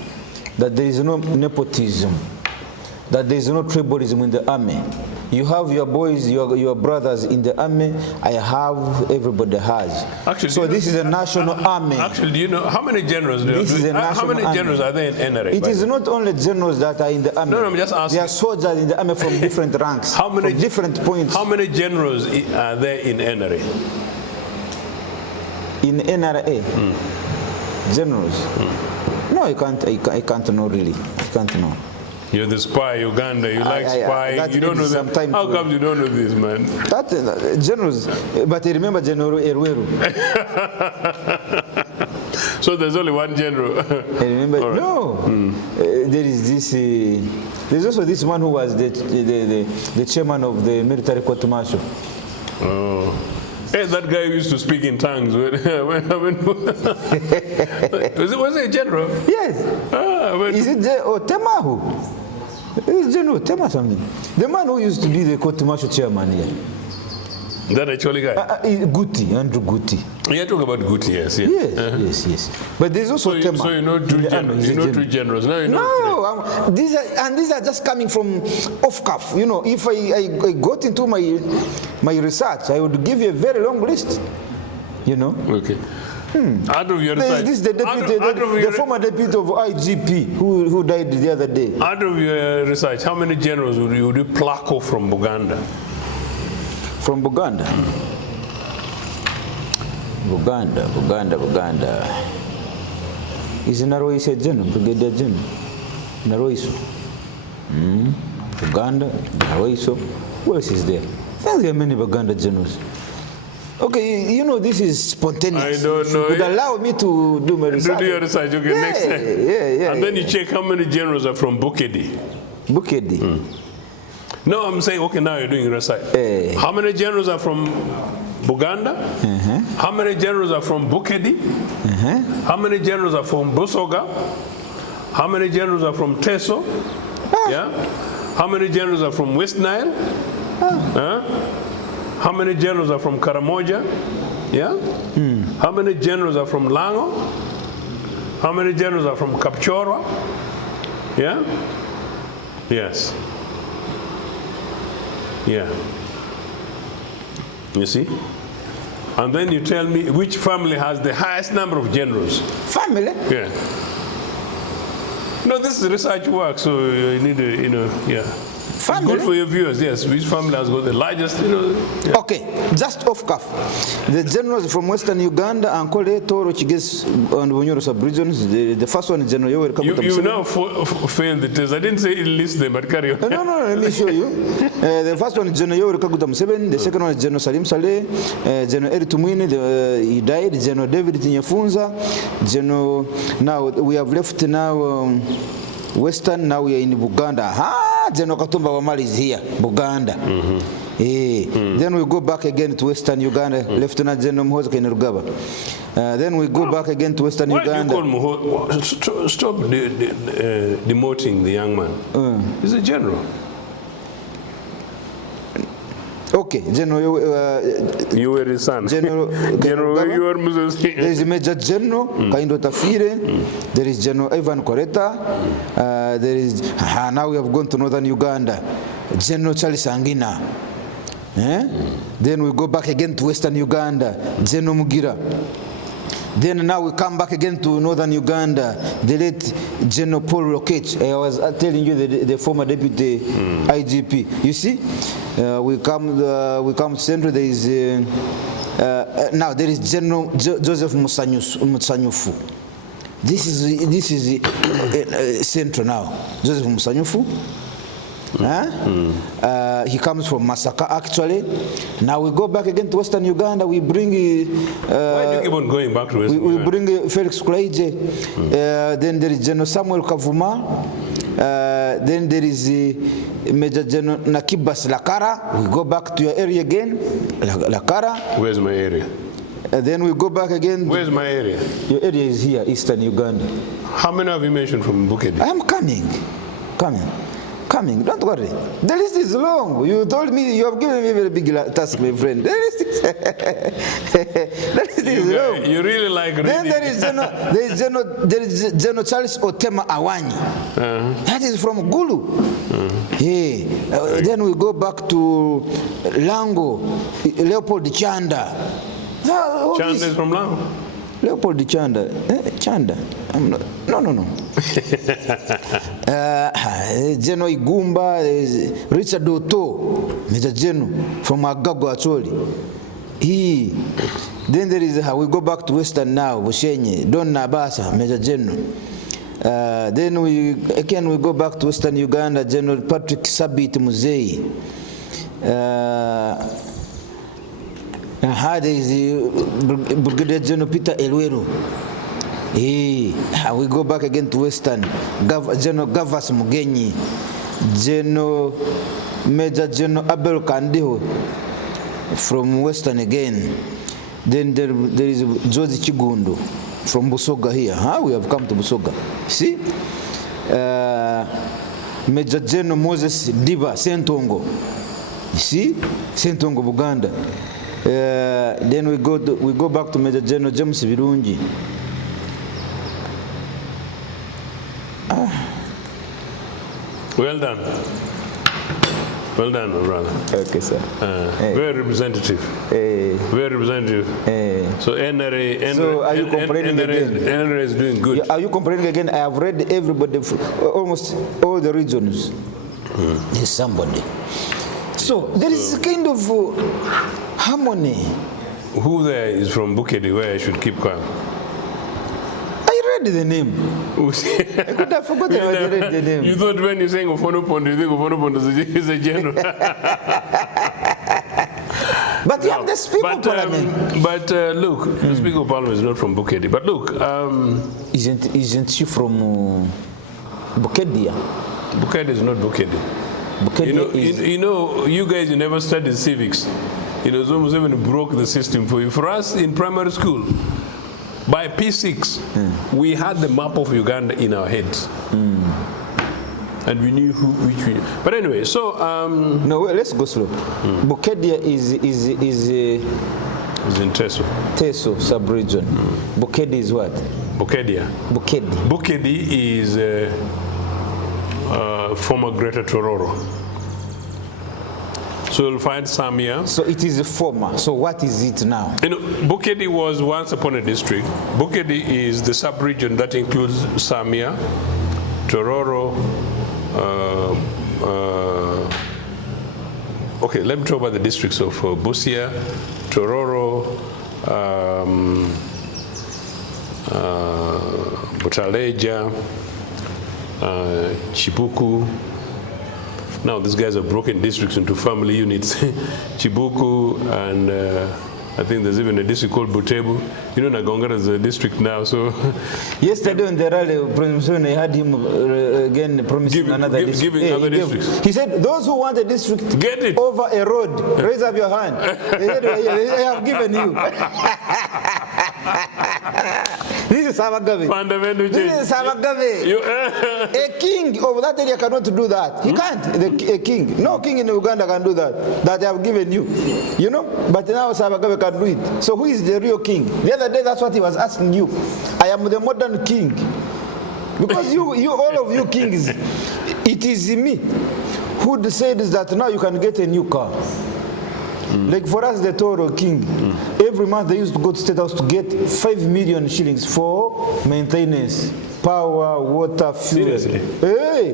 that there is no nepotism, that there is no tribalism in the army. You have your boys, your brothers in the army. I have, everybody has. Actually, so this is a national army. Actually, do you know how many generals do how many generals are there in NRA? It is not only generals that are in the army. No, I'm just asking. There are soldiers in the army from different ranks, from different points. How many generals are there in NRA? In NRA? Generals? No, I can't know really. I can't know. You're the spy, Uganda, you like spying, you don't know that. How come you don't know this, man? Generals, but I remember General Erweru. So there's only one general? I remember, no. There is this, there's also this one who was the chairman of the military court martial. Oh. Hey, that guy who used to speak in tongues. Was it a general? Yes. Is it Temahu? It's General Tema something. The man who used to be the court martial chairman here. That actually guy? Guti, Andrew Guti. You're talking about Guti, yes. Yes. But there's also Tema. So you know two generals. You know two generals. Now you know these are just coming from off cuff. You know, if I got into my research, I would give you a very long list. You know. Okay. Out of your research, this is the deputy, the former deputy of IGP who died the other day. Out of your research, how many generals would you pluck off from Buganda? From Buganda? Buganda. Is Naroiso a general, brigadier general? Naroiso. Buganda, Naroiso. Who else is there? I think there are many Buganda generals. Okay, you know, this is spontaneous. I don't know. Would allow me to do my research. Do your research, okay, next time. Yeah. And then you check how many generals are from Bukedi. No, I'm saying, okay, now you're doing research. How many generals are from Buganda? How many generals are from Bukedi? How many generals are from Busoga? How many generals are from Teso? Yeah. How many generals are from West Nile? Huh? How many generals are from Karamoja? Yeah? How many generals are from Lango? How many generals are from Kapchorwa? Yeah? Yes. Yeah. You see? And then you tell me which family has the highest number of generals. Family? Yeah. No, this is research work, so you need to, yeah. Family? It's good for your viewers, yes. Which family has got the largest, Yeah. Okay, just off cuff. The generals from Western Uganda, Ankole, Toro, Chiges, and Bunyoro sub-regions, the first one is General Yoweri Kaguta Museveni. You now failed the test. I didn't say list them, but carry on. No, let me show you. The first one is General Yoweri Kaguta Museveni. The second one is General Salim Saleh. General Eri Tumwine, he died. General David Tinyefunza. Now we have left now Western. Now we are in Uganda. General Katumba Wamali is here, Buganda. Then we go back again to Western Uganda, Lieutenant General Muhoozi Kainerugaba. Then we go back again to Western Uganda. Why do you call Muhoozi? Stop demoting the young man. He's a general. Okay, General Yoweri son. General Yoweri Museveni. There is a Major General Kaindo Tafire. There is General Ivan Koreta. There is now we have gone to Northern Uganda. General Charles Angina. Then we go back again to Western Uganda. General Mugira. Then now we come back again to Northern Uganda. The late General Paul Lokech. I was telling you the former deputy IGP. You see, we come to Central. There is now there is General Joseph Musanyufu. This is Central now. Joseph Musanyufu. He comes from Masaka actually. Now we go back again to Western Uganda. We bring why do you keep on going back to Western Uganda? We bring Felix Kulaije. Then there is General Samuel Kavuma. Then there is Major General Nakibas Lakara. We go back to your area again, Lakara. Where's my area? Then we go back again. Where's my area? Your area is here, Eastern Uganda. How many have you mentioned from Bukedi? I am coming. Don't worry. The list is long. You told me, you have given me a very big task, my friend. The list is long. You really like reading. Then there is General Charles Otema Awanyi. That is from Gulu. Then we go back to Lango, Leopold Chanda. Chanda is from Lango? Leopold Chanda. Chanda. No. General Igumba, Richard Otto, Major General from Agago actually. Then there is we go back to Western now, Bushenye, Don Nabasa, Major General. Then we go back to Western Uganda, General Patrick Sabit Muzei. There is Brigadier General Peter Elweru. We go back again to Western. General Gavas Mugenyi. Major General Abel Kandiho from Western again. Then there is George Chigundo from Busoga here. We have come to Busoga. See? Major General Moses Diba Sentongo. You see? Sentongo, Buganda. Then we go back to Major General James Virungi. Well done. Well done, my brother. Okay, sir. Very representative. Very representative. So NRA, so are you complaining again? NRA is doing good. Are you complaining again? I have read everybody, almost all the regions. There's somebody. So there is a kind of harmony. Who there is from Bukedi where I should keep quiet? The name. I could have forgotten how I read the name. You thought when you're saying Ofonopondo, you think Ofonopondo is a general. But you have the Speaker of Parliament. But look, the Speaker of Parliament is not from Bukedi. But look, isn't she from Bukedi? Bukedi is not Bukedi. You guys, you never studied civics. Almost even broke the system for you. For us in primary school, by P6, we had the map of Uganda in our heads. And we knew which we. But anyway, so No, wait, let's go slow. Bukedia is it's in Teso. Teso sub-region. Bukedi is what? Bukedia. Bukedi. Bukedi is former Greater Tororo. So you'll find Samia. So it is a former. So what is it now? You know, Bukedi was once upon a district. Bukedi is the sub-region that includes Samia, Tororo. Okay, let me talk about the districts of Busia, Tororo, Butaleja, Chibuku. Now these guys have broken districts into family units. Chibuku and I think there's even a district called Butebu. You know, Nagongara is a district now, so... Yesterday in the rally, I had him again promising another district. Giving other districts. He said, those who want a district Get it. over a road, raise up your hand. They said, I have given you. This is Sabagabe. Fundamental change. This is Sabagabe. A king of that area cannot do that. He can't. A king. No king in Uganda can do that. That I have given you. You know? But now Sabagabe can do it. So who is the real king? The other day, that's what he was asking you. I am the modern king. Because you all of you kings, it is me who says that now you can get a new car. Like for us, the Toro king, every month they used to go to State House to get 5 million shillings for maintenance, power, water, fuel. Seriously? Hey,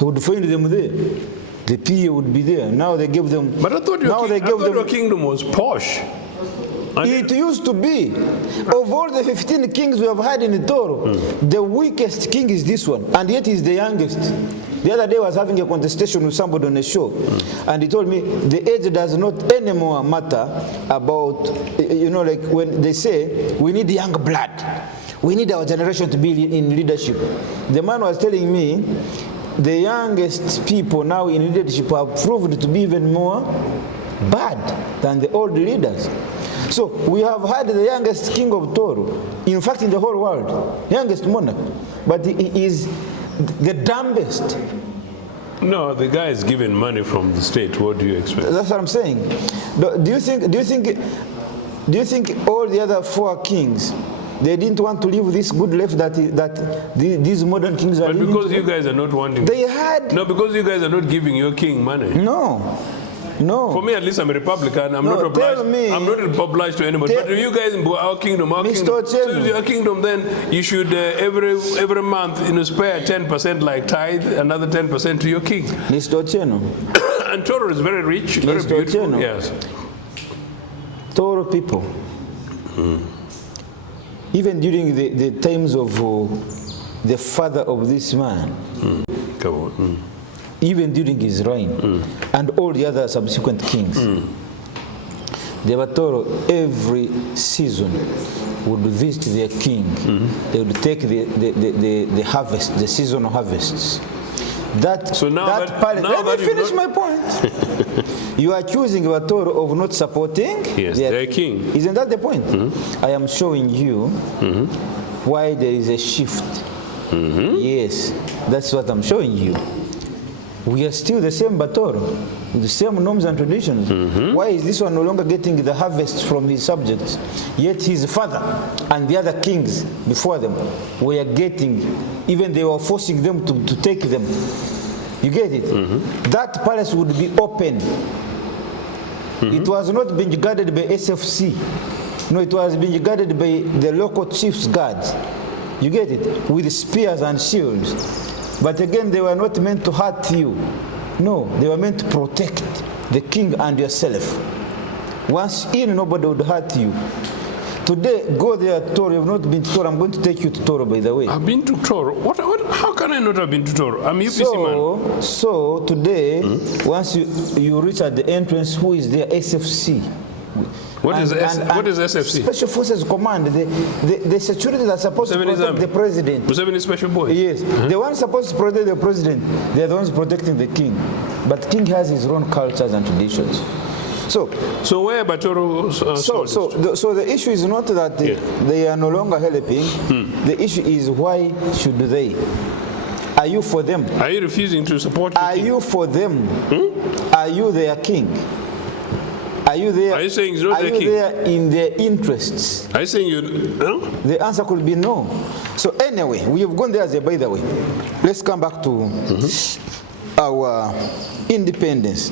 I would find them there. The PA would be there. Now they give them. But I thought your kingdom was posh. It used to be. Of all the 15 kings we have had in Toro, the weakest king is this one, and yet he's the youngest. The other day I was having a contestation with somebody on a show, and he told me the age does not anymore matter about, you know, like when they say we need young blood, we need our generation to be in leadership. The man was telling me the youngest people now in leadership have proved to be even more bad than the old leaders. So we have had the youngest king of Toro, in fact in the whole world, youngest monarch, but he is the dumbest. No, the guy is given money from the state. What do you expect? That's what I'm saying. Do you think all the other 4 kings, they didn't want to live this good life that these modern kings are living? But because you guys are not wanting. They had. No, because you guys are not giving your king money. No. No. For me, at least, I'm a Republican. I'm No, not obliged. tell me. I'm not obliged to anybody. But if you guys in our kingdom, Mr. so Ochieno. if your kingdom, then you should every month, you know, spare 10% like tithe, another 10% to your king. Mr. Ochieno. And Toro is very rich, very Mr. beautiful. Ochieno. Yes. Toro people. Even during the times of the father of this man. Come on. Even during his reign, and all the other subsequent kings. The Batoro every season would visit their king. They would take the harvest, the seasonal harvests. Let me finish my point. You are accusing Batoro of not supporting their king. Isn't that the point? I am showing you why there is a shift. Yes, that's what I'm showing you. We are still the same Batoro, with the same norms and traditions. Why is this one no longer getting the harvest from his subjects? Yet his father and the other kings before them were getting, even they were forcing them to take them. You get it? That palace would be open. It was not being guarded by SFC. No, it was being guarded by the local chief's guards. You get it? With spears and shields. But again, they were not meant to hurt you. No, they were meant to protect the king and yourself. Once in, nobody would hurt you. Today, go there, Toro. You have not been to Toro. I'm going to take you to Toro, by the way. I've been to Toro. How can I not have been to Toro? I'm UPC man. So today, once you reach at the entrance, who is there? SFC. What is SFC? Special Forces Command. The security that's supposed to protect the president. Museveni special boy? Yes. The ones supposed to protect the president, they're the ones protecting the king. But king has his own cultures and traditions. So where Batoro so the issue is not that they are no longer helping. The issue is why should they? Are you for them? Are you refusing to support the Are king? you for them? Are you their king? Are you there? Are you saying he's not Are their you king? there in their interests? Are you saying you? Huh? The answer could be no. So anyway, we have gone there as a by the way. Let's come back to our independence.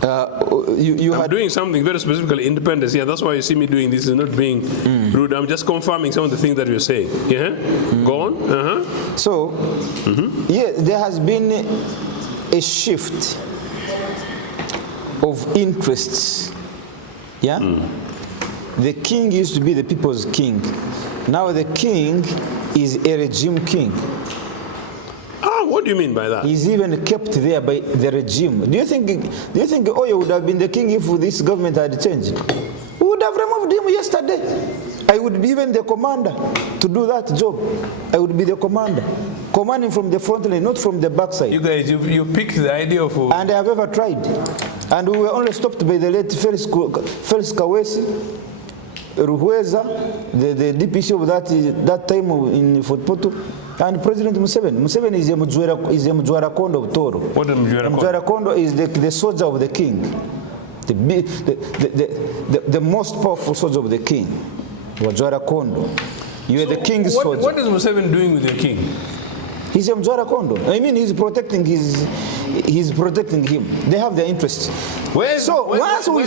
I'm doing something very specifically independence. Yeah, that's why you see me doing this. Is not being rude. I'm just confirming some of the things that you're saying. Yeah, go on. So, yeah, there has been a shift of interests. Yeah, the king used to be the people's king. Now the king is a regime king. What do you mean by that? He's even kept there by the regime. Do you think Oyo would have been the king if this government had changed? We would have removed him yesterday. I would be even the commander to do that job. I would be the commander, commanding from the front line, not from the backside. You guys, you picked the idea of... And I have ever tried. And we were only stopped by the late Felix Kawesi, Ruhweza, the DPC of that time in Fort Porto, and President Museveni. Museveni is a Mujwara Kondo of Toro. What is Mujwara Kondo? Mujwara Kondo is the soldier of the king, the most powerful soldier of the king. Mujwara Kondo. You are the king's soldier. What is Museveni doing with the king? He's a Mujwara Kondo. I mean, he's protecting him. They have their interests. Where does Museveni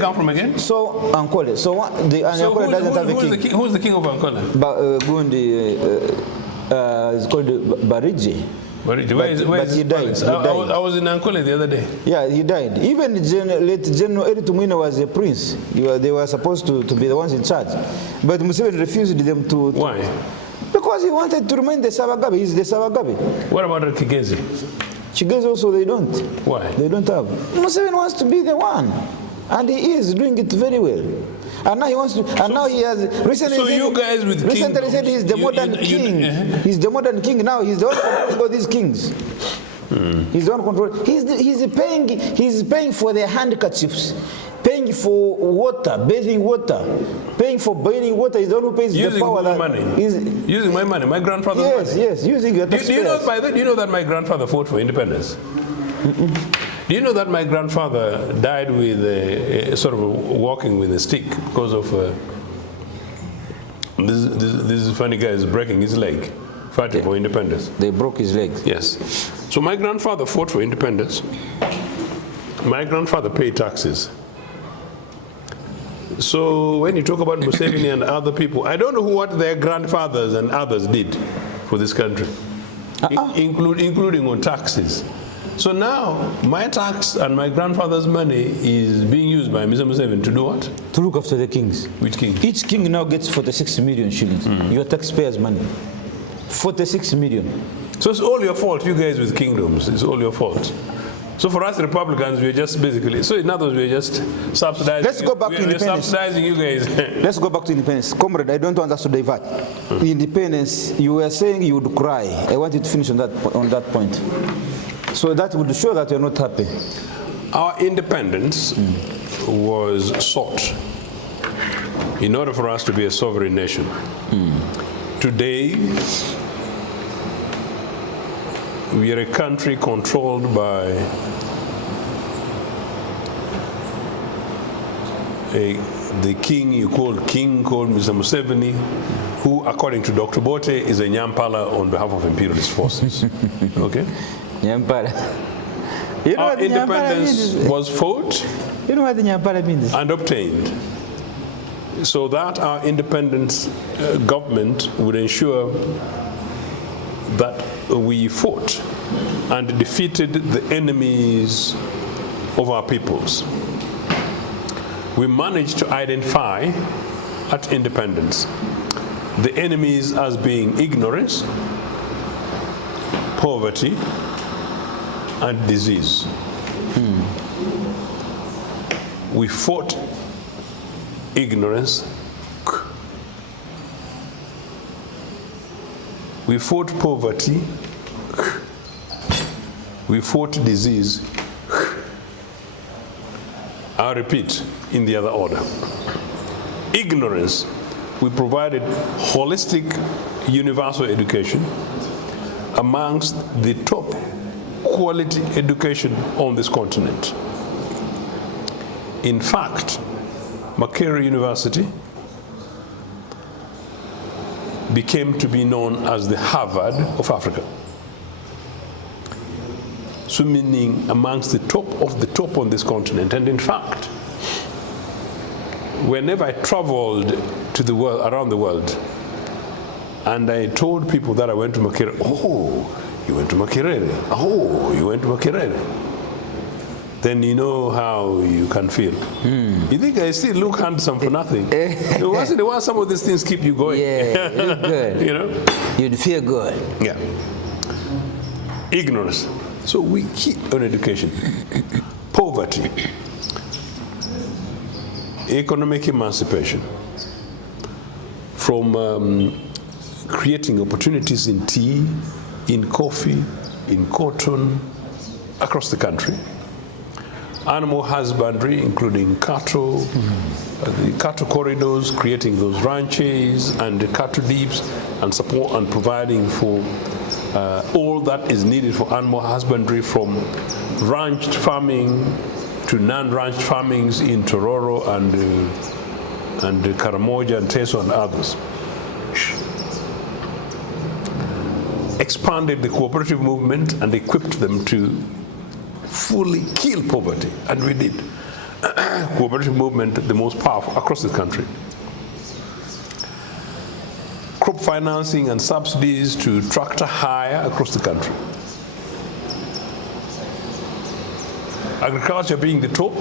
come from again? So Ankole. So Ankole doesn't have a king. Who's the king of Ankole? Gundi is called Bariji. But he died. I was in Ankole the other day. Yeah, he died. Even late General Eri Tumwina was a prince. They were supposed to be the ones in charge. But Museveni refused them to. Why? Because he wanted to remain the Sabagabe. He's the Sabagabe. What about Kigezi? Kigezi also they don't. Why? They don't have. Museveni wants to be the one. And he is doing it very well. And now he wants to, and now he has, recently he said he's the modern king. He's the modern king now. He's the one controlling all these kings. He's the one controlling. He's paying for their handkerchiefs, paying for water, bathing water, paying for boiling water. He's the one who pays using the power. My money. Using my money, my grandfather's money. Yes, using your taxpayers. Do you know that my grandfather fought for independence? Do you know that my grandfather died with sort of walking with a stick because of this funny guy is breaking his leg fighting for independence? They broke his leg. Yes. So my grandfather fought for independence. My grandfather paid taxes. So when you talk about Museveni and other people, I don't know what their grandfathers and others did for this country, including on taxes. So now, my tax and my grandfather's money is being used by Mr. Museveni to do what? To look after the kings. Which king? Each king now gets 46 million shillings. Your taxpayers' money. 46 million. So it's all your fault, you guys with kingdoms. It's all your fault. So for us Republicans, we're just basically, so in other words, we're just subsidizing. Let's go back to independence. We're subsidizing you guys. Let's go back to independence. Comrade, I don't want us to divert. Independence, you were saying you would cry. I want you to finish on that point. So that would show that you're not happy. Our independence was sought in order for us to be a sovereign nation. Today, we are a country controlled by the king you called Mr. Museveni, who, according to Dr. Bote, is a Nyampala on behalf of imperialist forces. Okay? Nyampala. You know our independence was fought you know what the Nyampala means? And obtained, so that our independent government would ensure that we fought and defeated the enemies of our peoples. We managed to identify at independence the enemies as being ignorance, poverty, and disease. We fought ignorance, we fought poverty, we fought disease. I'll repeat in the other order. Ignorance, we provided holistic universal education amongst the top quality education on this continent. In fact, Makerere University became to be known as the Harvard of Africa. So meaning amongst the top of the top on this continent. And in fact, whenever I traveled to the world, around the world, and I told people that I went to Makerere, oh, you went to Makerere, oh, you went to Makerere, then you know how you can feel. You think I still look handsome for nothing. Once in a while, some of these things keep you going. Yeah, you look good. You know? You'd feel good. Yeah. Ignorance. So we keep on education. Poverty. Economic emancipation. From creating opportunities in tea, in coffee, in cotton, across the country. Animal husbandry, including cattle, the cattle corridors, creating those ranches and the cattle deeps, and support and providing for all that is needed for animal husbandry, from ranched farming to non-ranched farmings in Tororo and Karamoja and Teso and others. Expanded the cooperative movement and equipped them to fully kill poverty, and we did. Cooperative movement, the most powerful across the country. Crop financing and subsidies to tractor hire across the country. Agriculture being the top,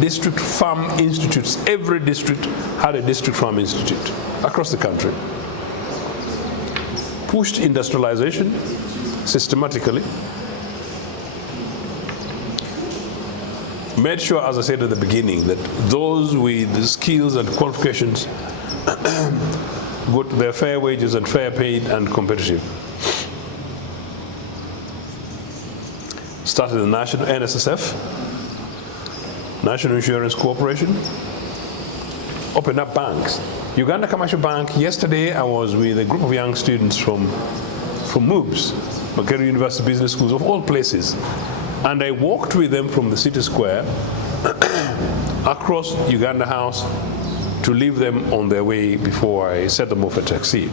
district farm institutes. Every district had a district farm institute across the country. Pushed industrialization systematically. Made sure, as I said at the beginning, that those with the skills and qualifications got their fair wages and fair paid and competitive. Started the national NSSF, National Insurance Corporation, opened up banks. Uganda Commercial Bank, yesterday I was with a group of young students from MUBS, Makerere University Business Schools, of all places. And I walked with them from the city square across Uganda House to leave them on their way before I set them off a taxi.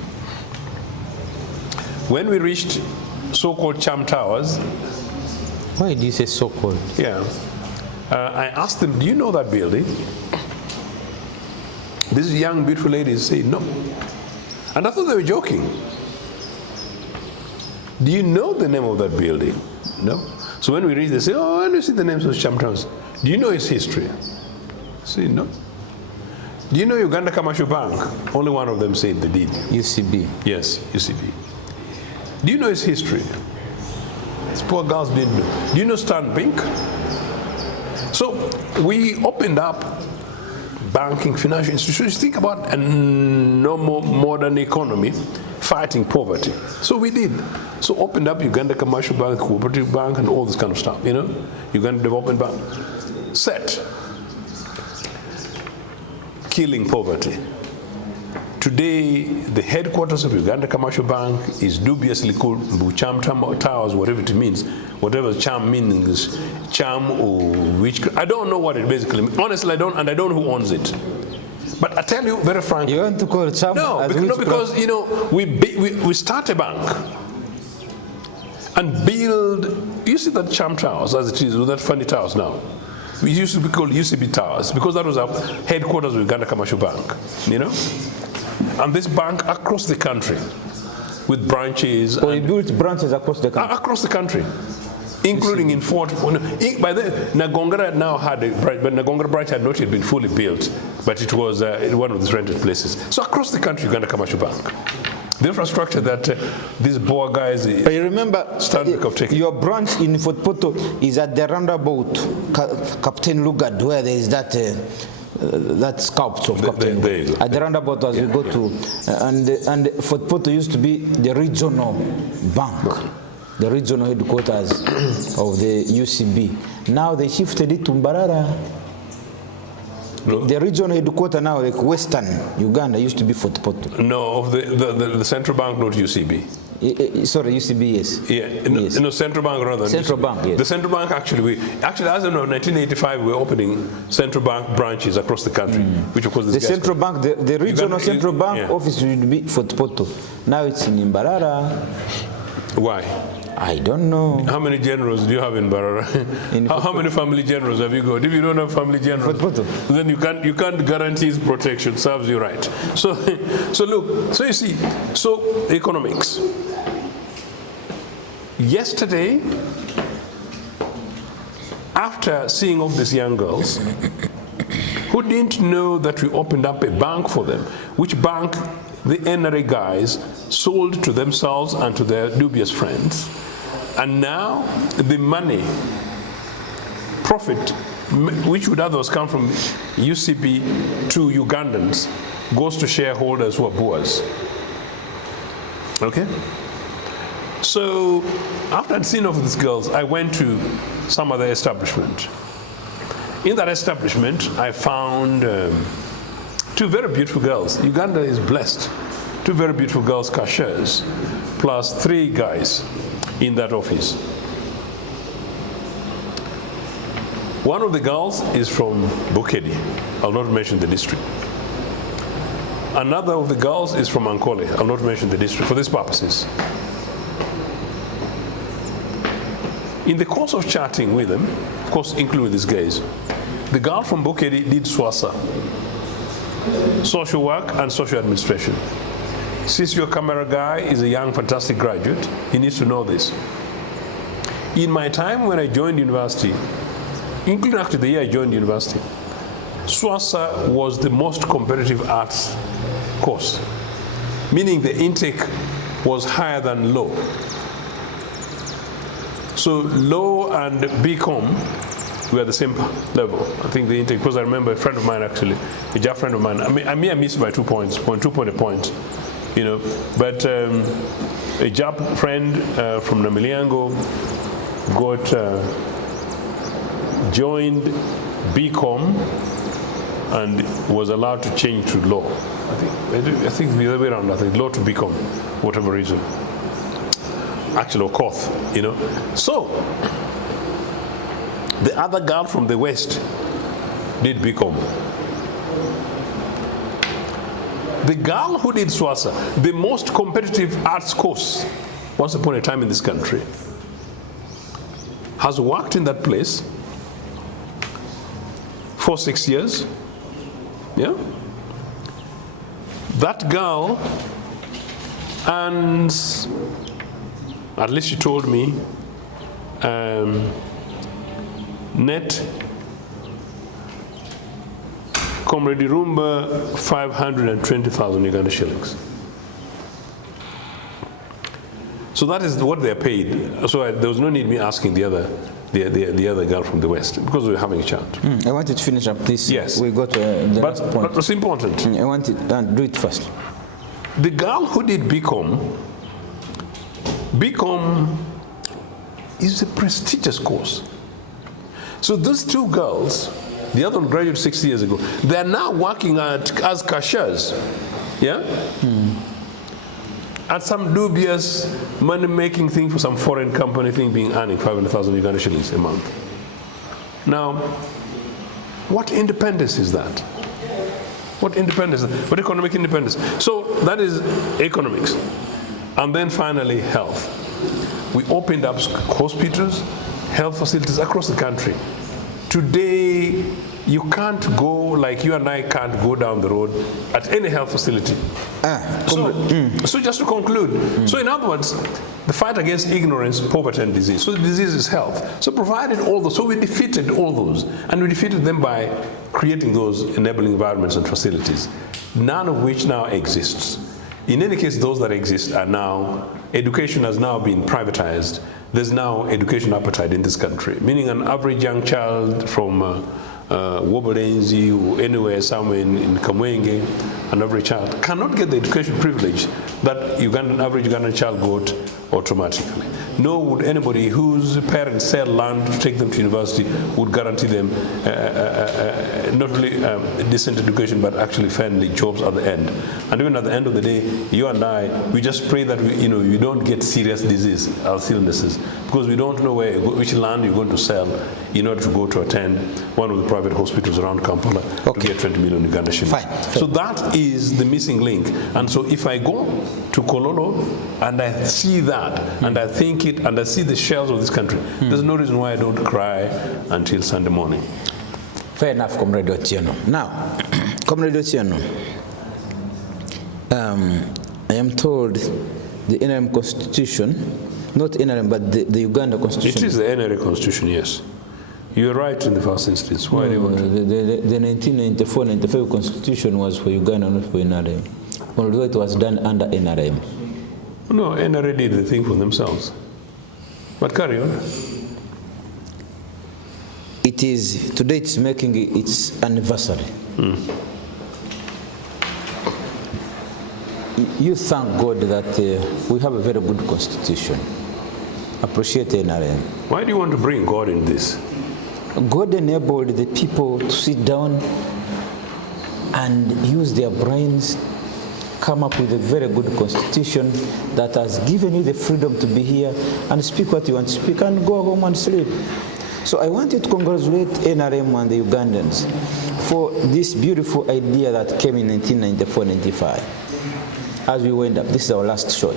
When we reached so-called Cham Towers. Why do you say so-called? Yeah. I asked them, do you know that building? These young, beautiful ladies say, no. And I thought they were joking. Do you know the name of that building? No. So when we reach, they say, oh, when you see the names of Cham Towers, do you know its history? I say, no. Do you know Uganda Commercial Bank? Only one of them said they did. UCB. Yes, UCB. Do you know its history? These poor girls didn't know. Do you know Stan Bink? So we opened up banking, financial institutions. Think about a normal modern economy fighting poverty. So we did. So opened up Uganda Commercial Bank, Cooperative Bank, and all this kind of stuff, you know? Uganda Development Bank. Set. Killing poverty. Today, the headquarters of Uganda Commercial Bank is dubiously called Cham Towers, whatever it means. Whatever Cham means, Cham or which, I don't know what it basically means. Honestly, I don't, and I don't know who owns it. But I tell you very frankly. You want to call it Cham? No, because you know, we start a bank and build, you see that Cham Towers as it is, with that funny towers now. We used to be called UCB Towers because that was our headquarters of Uganda Commercial Bank, you know? And this bank across the country with branches. So you built branches across the country? Across the country, including in Fort. By then, Nagongara now had a branch, but Nagongara branch had not yet been fully built, but it was one of the rented places. So across the country, Uganda Commercial Bank. The infrastructure that these Boer guys. But you remember, your branch in Fort Poto is at the roundabout, Captain Lugard, where there is that sculpture of Captain Lugard. At the roundabout as we go to, and Fort Poto used to be the regional bank, the regional headquarters of the UCB. Now they shifted it to Mbarara. No. The regional headquarters now, like Western Uganda, used to be Fort Portal. No, of the central bank, not UCB. Sorry, UCB, yes. Yeah, yes. No, central bank rather than Central UCB. bank, yes. The central bank actually, as of 1985, we're opening central bank branches across the country, which of course the central bank, the regional central bank office would be Fort Portal. Now it's in Mbarara. Why? I don't know. How many generals do you have in Barara? How many family generals have you got? If you don't have family generals, then you can't guarantee his protection. Serves you right. So look. So you see. So economics. Yesterday, after seeing off these young girls, who didn't know that we opened up a bank for them, which bank the NRA guys sold to themselves and to their dubious friends. And now the money, profit, which would otherwise come from UCB to Ugandans, goes to shareholders who are Boers. Okay? So after I'd seen off these girls, I went to some other establishment. In that establishment, I found two very beautiful girls. Uganda is blessed. Two very beautiful girls, cashiers, plus 3 guys in that office. One of the girls is from Bukedi. I'll not mention the district. Another of the girls is from Ankole. I'll not mention the district for these purposes. In the course of chatting with them, of course, including these guys, the girl from Bukedi did SWASA, social work and social administration. Since your camera guy is a young, fantastic graduate, he needs to know this. In my time when I joined university, including actually the year I joined university, SWASA was the most competitive arts course, meaning the intake was higher than law. So law and BCom were the same level. I think the intake, because I remember a friend of mine actually, a Jap friend of mine, I missed by 2 points, 2 point a point, you know, but a Jap friend from Namiliango joined BCom and was allowed to change to law. I think the other way around, I think law to BCom, whatever reason. Actually, or Koth, you know. So, the other girl from the West did BCom. The girl who did SWASA, the most competitive arts course, once upon a time in this country, has worked in that place for 6 years. Yeah? That girl, and at least she told me, net Comrade Rumba 520,000 Uganda shillings. So that is what they're paid. So there was no need me asking the other girl from the West, because we were having a chat. I wanted to finish up this. Yes. We got the last point. But it's important. I wanted to do it first. The girl who did BCom is a prestigious course. So those 2 girls, the other one graduated 6 years ago, they're now working as cashiers, yeah? At some dubious money-making thing for some foreign company thing, earning 500,000 Uganda shillings a month. Now, what independence is that? What independence? What economic independence? So that is economics. And then finally, health. We opened up hospitals, health facilities across the country. Today, you can't go, like you and I can't go down the road at any health facility. So just to conclude, so in other words, the fight against ignorance, poverty, and disease. So the disease is health. So provided all those, so we defeated all those, and we defeated them by creating those enabling environments and facilities, none of which now exists. In any case, those that exist are now, education has now been privatized. There's now education appetite in this country, meaning an average young child from Wobolenzi or anywhere somewhere in Kamwenge, an average child cannot get the education privilege that average Ugandan child got automatically. nor would anybody whose parents sell land to take them to university would guarantee them not only decent education, but actually family jobs at the end. And even at the end of the day, you and I, we just pray that you don't get serious disease, health illnesses, because we don't know which land you're going to sell in order to go to attend one of the private hospitals around Kampala to get 20 million Uganda shillings. Fine. So that is the missing link. And so if I go to Kololo and I see that, and I think it, and I see the shells of this country, there's no reason why I don't cry until Sunday morning. Fair enough, Comrade Ochieno. Now, Comrade Ochieno, I am told the NRM Constitution, not NRM, but the Uganda Constitution. It is the NRA Constitution, yes. You're right in the first instance. Why do you want to? The 1994-95 Constitution was for Uganda, not for NRM. Although it was done under NRM. No, NRA did the thing for themselves. But carry on. It is, today it's making its anniversary. You thank God that we have a very good constitution. Appreciate NRM. Why do you want to bring God in this? God enabled the people to sit down and use their brains, come up with a very good constitution that has given you the freedom to be here and speak what you want to speak and go home and sleep. So I want you to congratulate NRM and the Ugandans for this beautiful idea that came in 1994-95. As we went up, this is our last shot.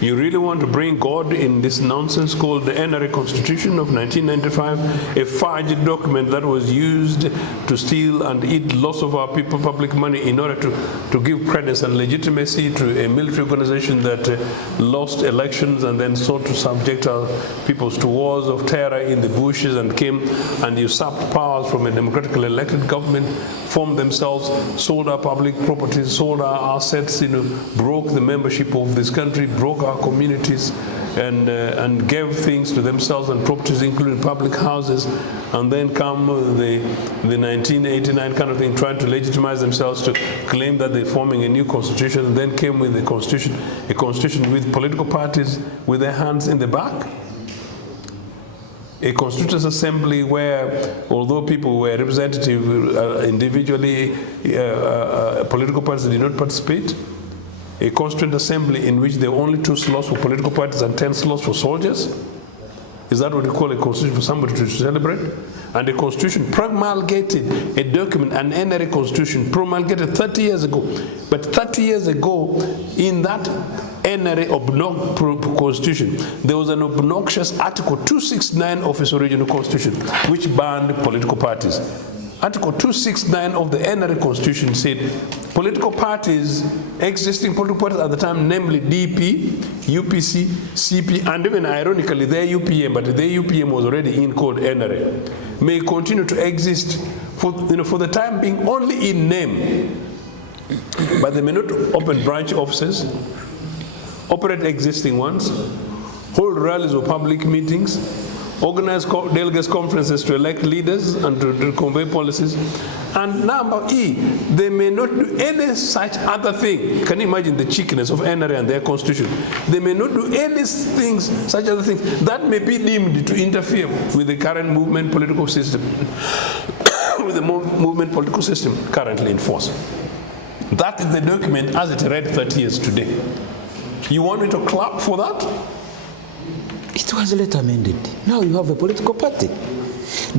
You really want to bring God in this nonsense called the NRA Constitution of 1995, a forged document that was used to steal and eat lots of our people public money in order to give credence and legitimacy to a military organization that lost elections and then sought to subject our peoples to wars of terror in the bushes and came and usurped powers from a democratically elected government, formed themselves, sold our public properties, sold our assets, broke the membership of this country, broke our communities, and gave things to themselves and properties, including public houses, and then come the 1989 kind of thing, trying to legitimize themselves to claim that they're forming a new constitution, and then came with a constitution with political parties with their hands in the back. A constituent assembly where, although people were representative individually, political parties did not participate. A constituent assembly in which there are only 2 slots for political parties and 10 slots for soldiers. Is that what you call a constitution for somebody to celebrate? And a constitution promulgated, a document, an NRA constitution promulgated 30 years ago. But 30 years ago, in that NRA constitution, there was an obnoxious Article 269 of its original constitution, which banned political parties. Article 269 of the NRA Constitution said political parties, existing political parties at the time, namely DP, UPC, CP, and even ironically their UPM, but their UPM was already in called NRA, may continue to exist for the time being only in name, but they may not open branch offices, operate existing ones, hold rallies or public meetings, organize delegates conferences to elect leaders and to convey policies. And number E, they may not do any such other thing. Can you imagine the cheekiness of NRA and their constitution? They may not do any things, such other things, that may be deemed to interfere with the current movement political system, with the movement political system currently in force. That is the document as it read 30 years today. You want me to clap for that? It was later amended. Now you have a political party.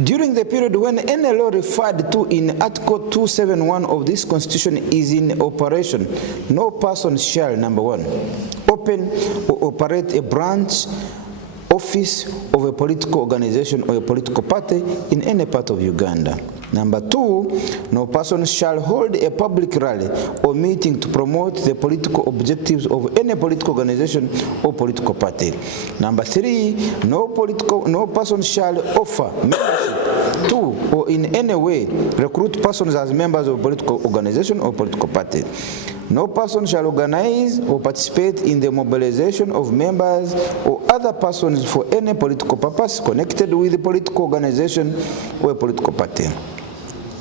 During the period when any law referred to in Article 271 of this Constitution is in operation, no person shall, number 1, open or operate a branch office of a political organization or a political party in any part of Uganda. Number 2, no person shall hold a public rally or meeting to promote the political objectives of any political organization or political party. Number 3, no person shall offer membership to or in any way recruit persons as members of a political organization or political party. No person shall organize or participate in the mobilization of members or other persons for any political purpose connected with the political organization or a political party.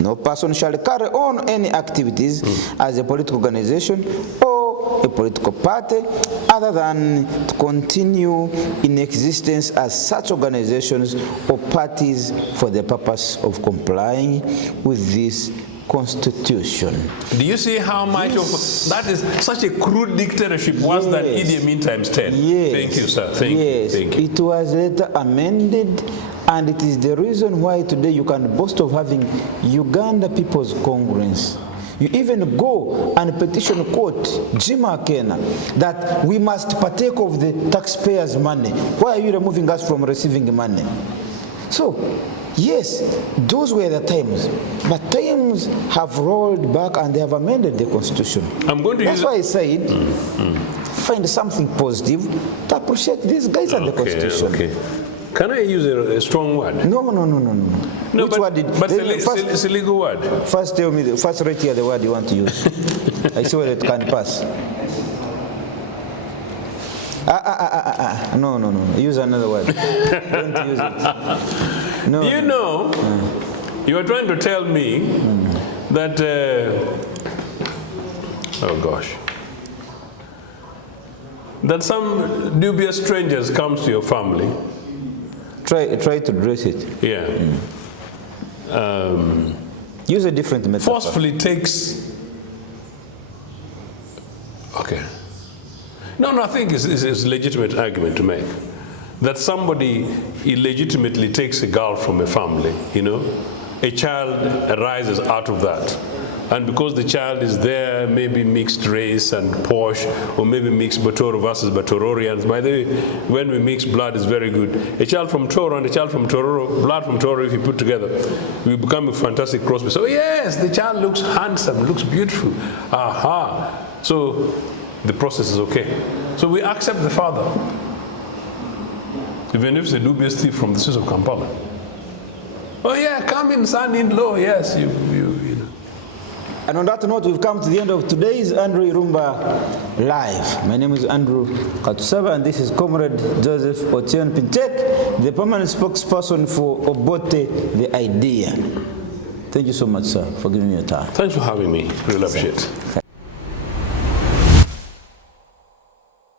No person shall carry on any activities as a political organization or or a political party other than to continue in existence as such organizations or parties for the purpose of complying with this Constitution. Do you see how much of that is such a crude dictatorship worse than Idi Amin times 10? Yes. Thank you, sir. Thank you. Thank you. It was later amended, and it is the reason why today you can boast of having Uganda People's Congress. You even go and petition court, Jimmy Akena, that we must partake of the taxpayers' money. Why are you removing us from receiving money? So, yes, those were the times, but times have rolled back and they have amended the Constitution. I'm going to That's why I said, find something positive to appreciate these guys and the Constitution. Okay. Can I use a strong word? No. Which word but it's a legal word. First tell me, first write here the word you want to use. I see whether it can pass. No. Use another word. Don't use it. No. You know, you are trying to tell me that, oh gosh, that some dubious strangers comes to your family. Try to dress it. Yeah. Use a different metaphor. Forcefully takes. Okay. No, I think it's a legitimate argument to make. That somebody illegitimately takes a girl from a family, you know, a child arises out of that. And because the child is there, maybe mixed race and posh, or maybe mixed Batoro versus Batororians. By the way, when we mix blood, it's very good. A child from Toro and a child from Tororo, blood from Toro, if you put together, we become a fantastic crossbreed. So yes, the child looks handsome, looks beautiful. Aha. So the process is okay. So we accept the father, even if it's a dubious thief from the streets of Kampala. Oh yeah, come in, son-in-law, yes, you know. And on that note, we've come to the end of today's Andrew Irumba Live. My name is Andrew Katusaba, and this is Comrade Joseph Ochieno Pintek, the permanent spokesperson for Obote, the idea. Thank you so much, sir, for giving me your time. Thanks for having me. Really appreciate it.